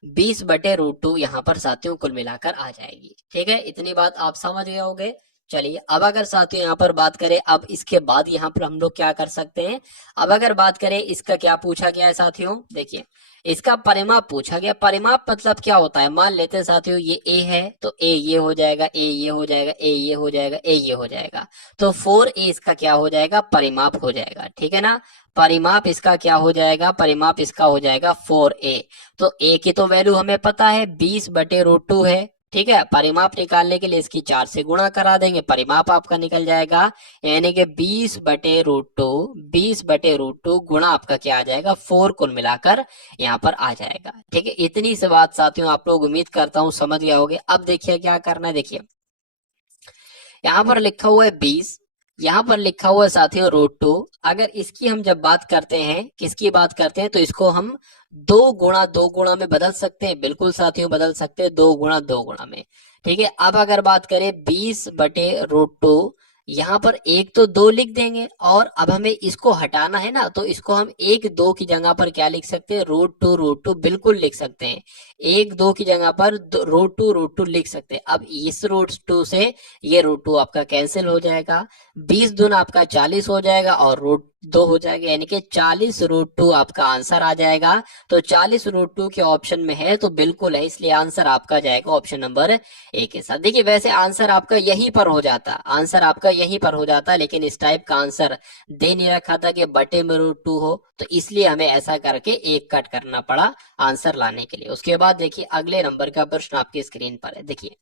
20 बटे √2 यहाँ पर साथियों कुल मिलाकर आ जाएगी। ठीक है, इतनी बात आप समझ गए होंगे। चलिए अब अगर साथियों यहाँ पर बात करें, अब इसके बाद यहाँ पर हम लोग क्या कर सकते हैं। अब अगर बात करें इसका क्या पूछा गया है साथियों, देखिए इसका परिमाप पूछा गया। परिमाप मतलब क्या होता है, मान लेते हैं साथियों ये ए है तो ए ये हो जाएगा, ए ये हो जाएगा, ए ये हो जाएगा, ए ये हो जाएगा, तो 4a इसका क्या हो जाएगा, परिमाप हो जाएगा, ठीक है ना। परिमाप इसका क्या हो जाएगा, परिमाप इसका हो जाएगा 4a। तो a की तो वैल्यू हमें पता है 20/√2 है, ठीक है। परिमाप निकालने के लिए इसकी 4 से गुणा करा देंगे, परिमाप आपका निकल जाएगा, यानी कि 20/√2, 20/√2 गुणा आपका क्या आ जाएगा 4 कुल मिलाकर यहाँ पर आ जाएगा, ठीक है। इतनी सी बात साथियों आप लोग उम्मीद करता हूँ समझ गए होंगे। अब देखिए क्या करना है, देखिए यहाँ पर लिखा हुआ है 20, यहाँ पर लिखा हुआ है साथियों √2। अगर इसकी हम जब बात करते हैं, किसकी बात करते हैं, तो इसको हम 2 गुणा में बदल सकते हैं, बिल्कुल साथियों बदल सकते हैं 2 गुणा में, ठीक है। अब अगर बात करें 20/√2, यहाँ पर 1 तो 2 लिख देंगे, और अब हमें इसको हटाना है ना, तो इसको हम 1 2 की जगह पर क्या लिख सकते हैं, √2 बिल्कुल लिख सकते हैं, 1 2 की जगह पर √2 लिख सकते हैं। अब इस √2 से ये √2 आपका कैंसिल हो जाएगा, 20 दूना आपका 40 हो जाएगा और √2 हो जाएगा, यानी कि 40√2 आपका आंसर आ जाएगा। तो 40√2 के ऑप्शन में है तो बिल्कुल है, इसलिए आंसर आपका जाएगा ऑप्शन नंबर ए के साथ। देखिए वैसे आंसर आपका यहीं पर हो जाता, आंसर आपका यहीं पर हो जाता, लेकिन इस टाइप का आंसर दे नहीं रखा था कि बटे में √2 हो, तो इसलिए हमें ऐसा करके एक कट करना पड़ा आंसर लाने के लिए। उसके बाद देखिए अगले नंबर का प्रश्न आपकी स्क्रीन पर है, देखिए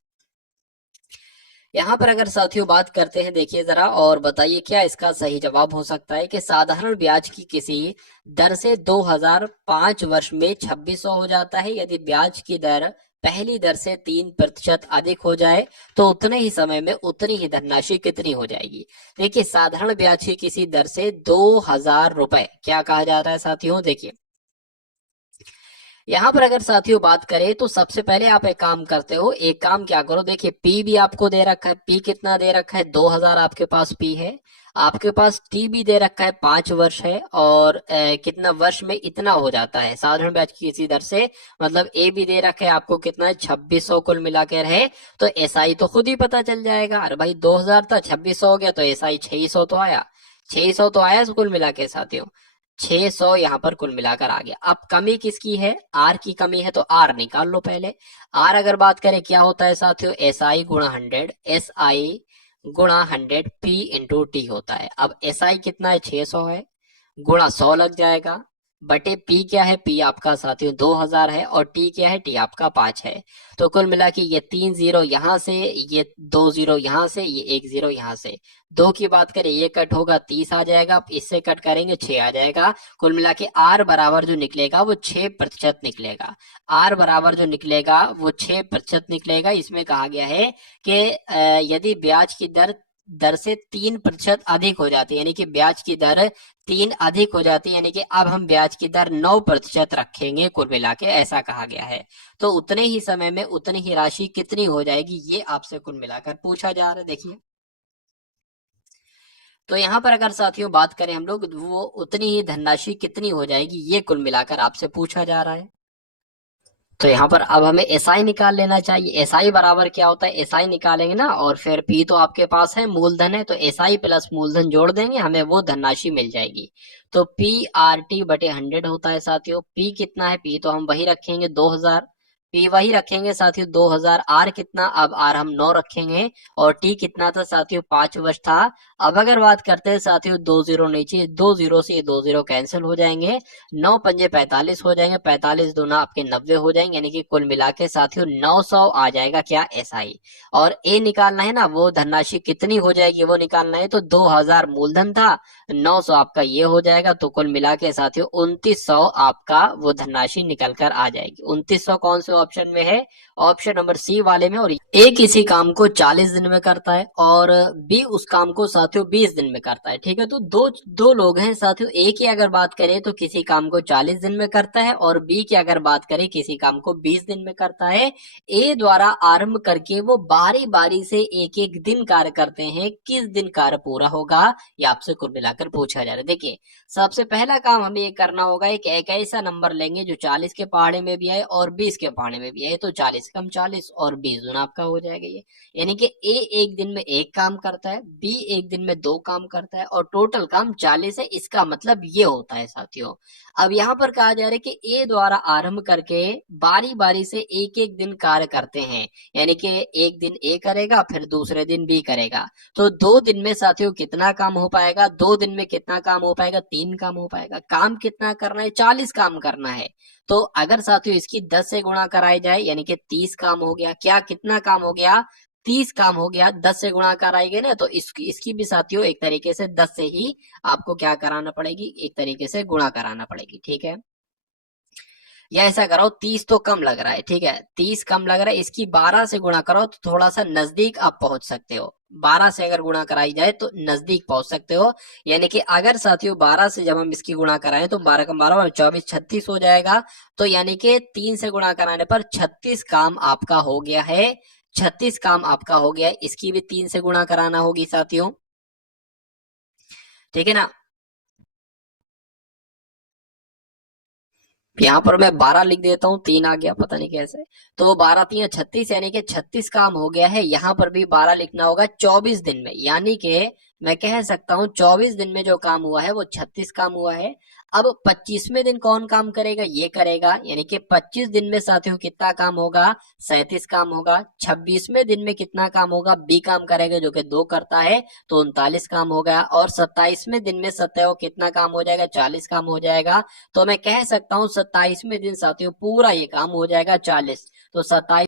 यहाँ पर अगर साथियों बात करते हैं, देखिए जरा और बताइए क्या इसका सही जवाब हो सकता है कि साधारण ब्याज की किसी दर से 2005 वर्ष में 2600 हो जाता है, यदि ब्याज की दर पहली दर से 3% अधिक हो जाए तो उतने ही समय में उतनी ही धनराशि कितनी हो जाएगी। देखिए साधारण ब्याज की किसी दर से 2000 रुपए क्या कहा जा रहा है साथियों, देखिए यहाँ पर अगर साथियों बात करें तो सबसे पहले आप एक काम करते हो, एक काम क्या करो, देखिए पी भी आपको दे रखा है, पी कितना दे रखा है 2000 आपके पास पी है, आपके पास टी भी दे रखा है 5 वर्ष है, और कितना वर्ष में इतना हो जाता है साधारण ब्याज की किसी दर से, मतलब ए भी दे रखा है आपको कितना है 2600 कुल मिलाकर है। तो एसआई तो खुद ही पता चल जाएगा, अरे भाई 2000 था 2600 हो गया तो एसआई 600 तो आया, 600 तो आया कुल मिला के साथियों, 600 यहाँ पर कुल मिलाकर आ गया। अब कमी किसकी है, आर की कमी है, तो आर निकाल लो पहले। आर अगर बात करें क्या होता है साथियों, एस आई गुणा 100, एस आई गुणा 100 पी इंटू टी होता है। अब एस आई कितना है 600 है, गुणा 100 लग जाएगा, बटे पी क्या है, पी आपका साथियों 2000 है, और टी क्या है, टी आपका 5 है। तो कुल मिला के ये 3 0 यहाँ से, ये 2 0 यहाँ से, ये 1 0 यहाँ से, 2 की बात करें ये कट होगा 30 आ जाएगा, इससे कट करेंगे 6 आ जाएगा। कुल मिला के आर बराबर जो निकलेगा वो 6% निकलेगा, आर बराबर जो निकलेगा वो 6% निकलेगा। इसमें कहा गया है कि यदि ब्याज की दर दर से 3% अधिक हो जाती है, यानी कि ब्याज की दर 3 अधिक हो जाती है, यानी कि अब हम ब्याज की दर 9% रखेंगे कुल मिला के, ऐसा कहा गया है। तो उतने ही समय में उतनी ही राशि कितनी हो जाएगी, ये आपसे कुल मिलाकर पूछा जा रहा है। देखिए तो यहाँ पर अगर साथियों बात करें हम लोग, वो उतनी ही धनराशि कितनी हो जाएगी, ये कुल मिलाकर आपसे पूछा जा रहा है। तो यहाँ पर अब हमें एसआई निकाल लेना चाहिए। एसआई बराबर क्या होता है, एसआई निकालेंगे ना, और फिर पी तो आपके पास है मूलधन है, तो एसआई प्लस मूलधन जोड़ देंगे, हमें वो धनराशि मिल जाएगी। तो पी आर टी बटे 100 होता है साथियों। पी कितना है, पी तो हम वही रखेंगे 2000, पी वही रखेंगे साथियों 2000। आर कितना, अब आर हम 9 रखेंगे, और टी कितना था साथियों 5 वर्ष था। अब अगर बात करते हैं साथियों 2 0 नीचे, 2 0 से ये 2 0 कैंसिल हो जाएंगे, 9 पंजे 45 हो जाएंगे, 45 दूना आपके 90 हो जाएंगे, यानी कि कुल मिला के साथियों 900 आ जाएगा क्या, एसआई। और ए निकालना है ना, वो धनराशि कितनी हो जाएगी वो निकालना है, तो 2000 मूलधन था, 900 आपका ये हो जाएगा, तो कुल मिला के साथियों 2900 आपका वो धनराशि निकल कर आ जाएगी। 2900 कौन से ऑप्शन में है, ऑप्शन नंबर सी वाले में। और ए किसी काम को 40 दिन में करता है और बी उस काम को साथियों 20 दिन में करता है, ठीक है। तो दो लोग हैं साथियों, ए की अगर बात करें तो किसी काम को 40 दिन में करता है, और बी की अगर बात करें किसी काम को 20 दिन में करता है। ए द्वारा आरंभ करके वो बारी बारी से एक एक दिन कार्य करते हैं, किस दिन कार्य पूरा होगा ये आपसे कुल मिलाकर पूछा जा रहा है। देखिए सबसे पहला काम हमें ये करना होगा, एक ऐसा नंबर लेंगे जो 40 के पहाड़े में भी आए और 20 के पहाड़े में भी आए, तो 40 से कम 40 और 20 गुना आपका हो जाएगा ये। यानी कि ए एक दिन में एक काम करता है, बी एक दिन में दो काम करता है और टोटल काम 40 है। इसका मतलब ये होता है साथियों। अब यहाँ पर कहा जा रहा है कि ए द्वारा आरंभ करके बारी बारी से एक एक दिन कार्य करते हैं, यानी कि एक दिन ए करेगा फिर दूसरे दिन बी करेगा। तो 2 दिन में साथियों कितना काम हो पाएगा? 2 दिन में कितना काम हो पाएगा? 3 काम हो पाएगा। काम कितना करना है? 40 काम करना है। तो अगर साथियों इसकी 10 से गुणा कराई जाए यानी कि 30 काम हो गया। क्या कितना काम हो गया? 30 काम हो गया। 10 से गुणा कराएंगे ना तो इसकी भी साथियों एक तरीके से 10 से ही आपको क्या कराना पड़ेगी? एक तरीके से गुणा कराना पड़ेगी। ठीक है, या ऐसा करो 30 तो कम लग रहा है, ठीक है 30 कम लग रहा है, इसकी 12 से गुणा करो तो थोड़ा सा नजदीक आप पहुंच सकते हो। 12 से अगर गुणा कराई जाए तो नजदीक पहुंच सकते हो। यानी कि अगर साथियों 12 से जब हम इसकी गुणा कराएं तो 12 कम 12 24 36 हो जाएगा। तो यानी कि 3 से गुणा कराने पर 36 काम आपका हो गया है। 36 काम आपका हो गया है। इसकी भी 3 से गुणा कराना होगी साथियों, ठीक है ना। यहाँ पर मैं 12 लिख देता हूँ, 3 आ गया पता नहीं कैसे। तो 12 3 36 यानी कि 36 काम हो गया है। यहाँ पर भी 12 लिखना होगा 24 दिन में, यानी कि मैं कह सकता हूँ 24 दिन में जो काम हुआ है वो 36 काम हुआ है। अब 25वें दिन कौन काम करेगा? ये करेगा, यानी कि 25 दिन में साथियों कितना काम होगा? 37 काम होगा। 26वें दिन में कितना काम होगा? बी काम करेगा जो कि 2 करता है, तो 39 काम होगा। और 27वें दिन में सत्यो कितना काम हो जाएगा? 40 काम हो जाएगा। तो मैं कह सकता हूँ 27वें दिन साथियों पूरा ये काम हो जाएगा 40। तो 27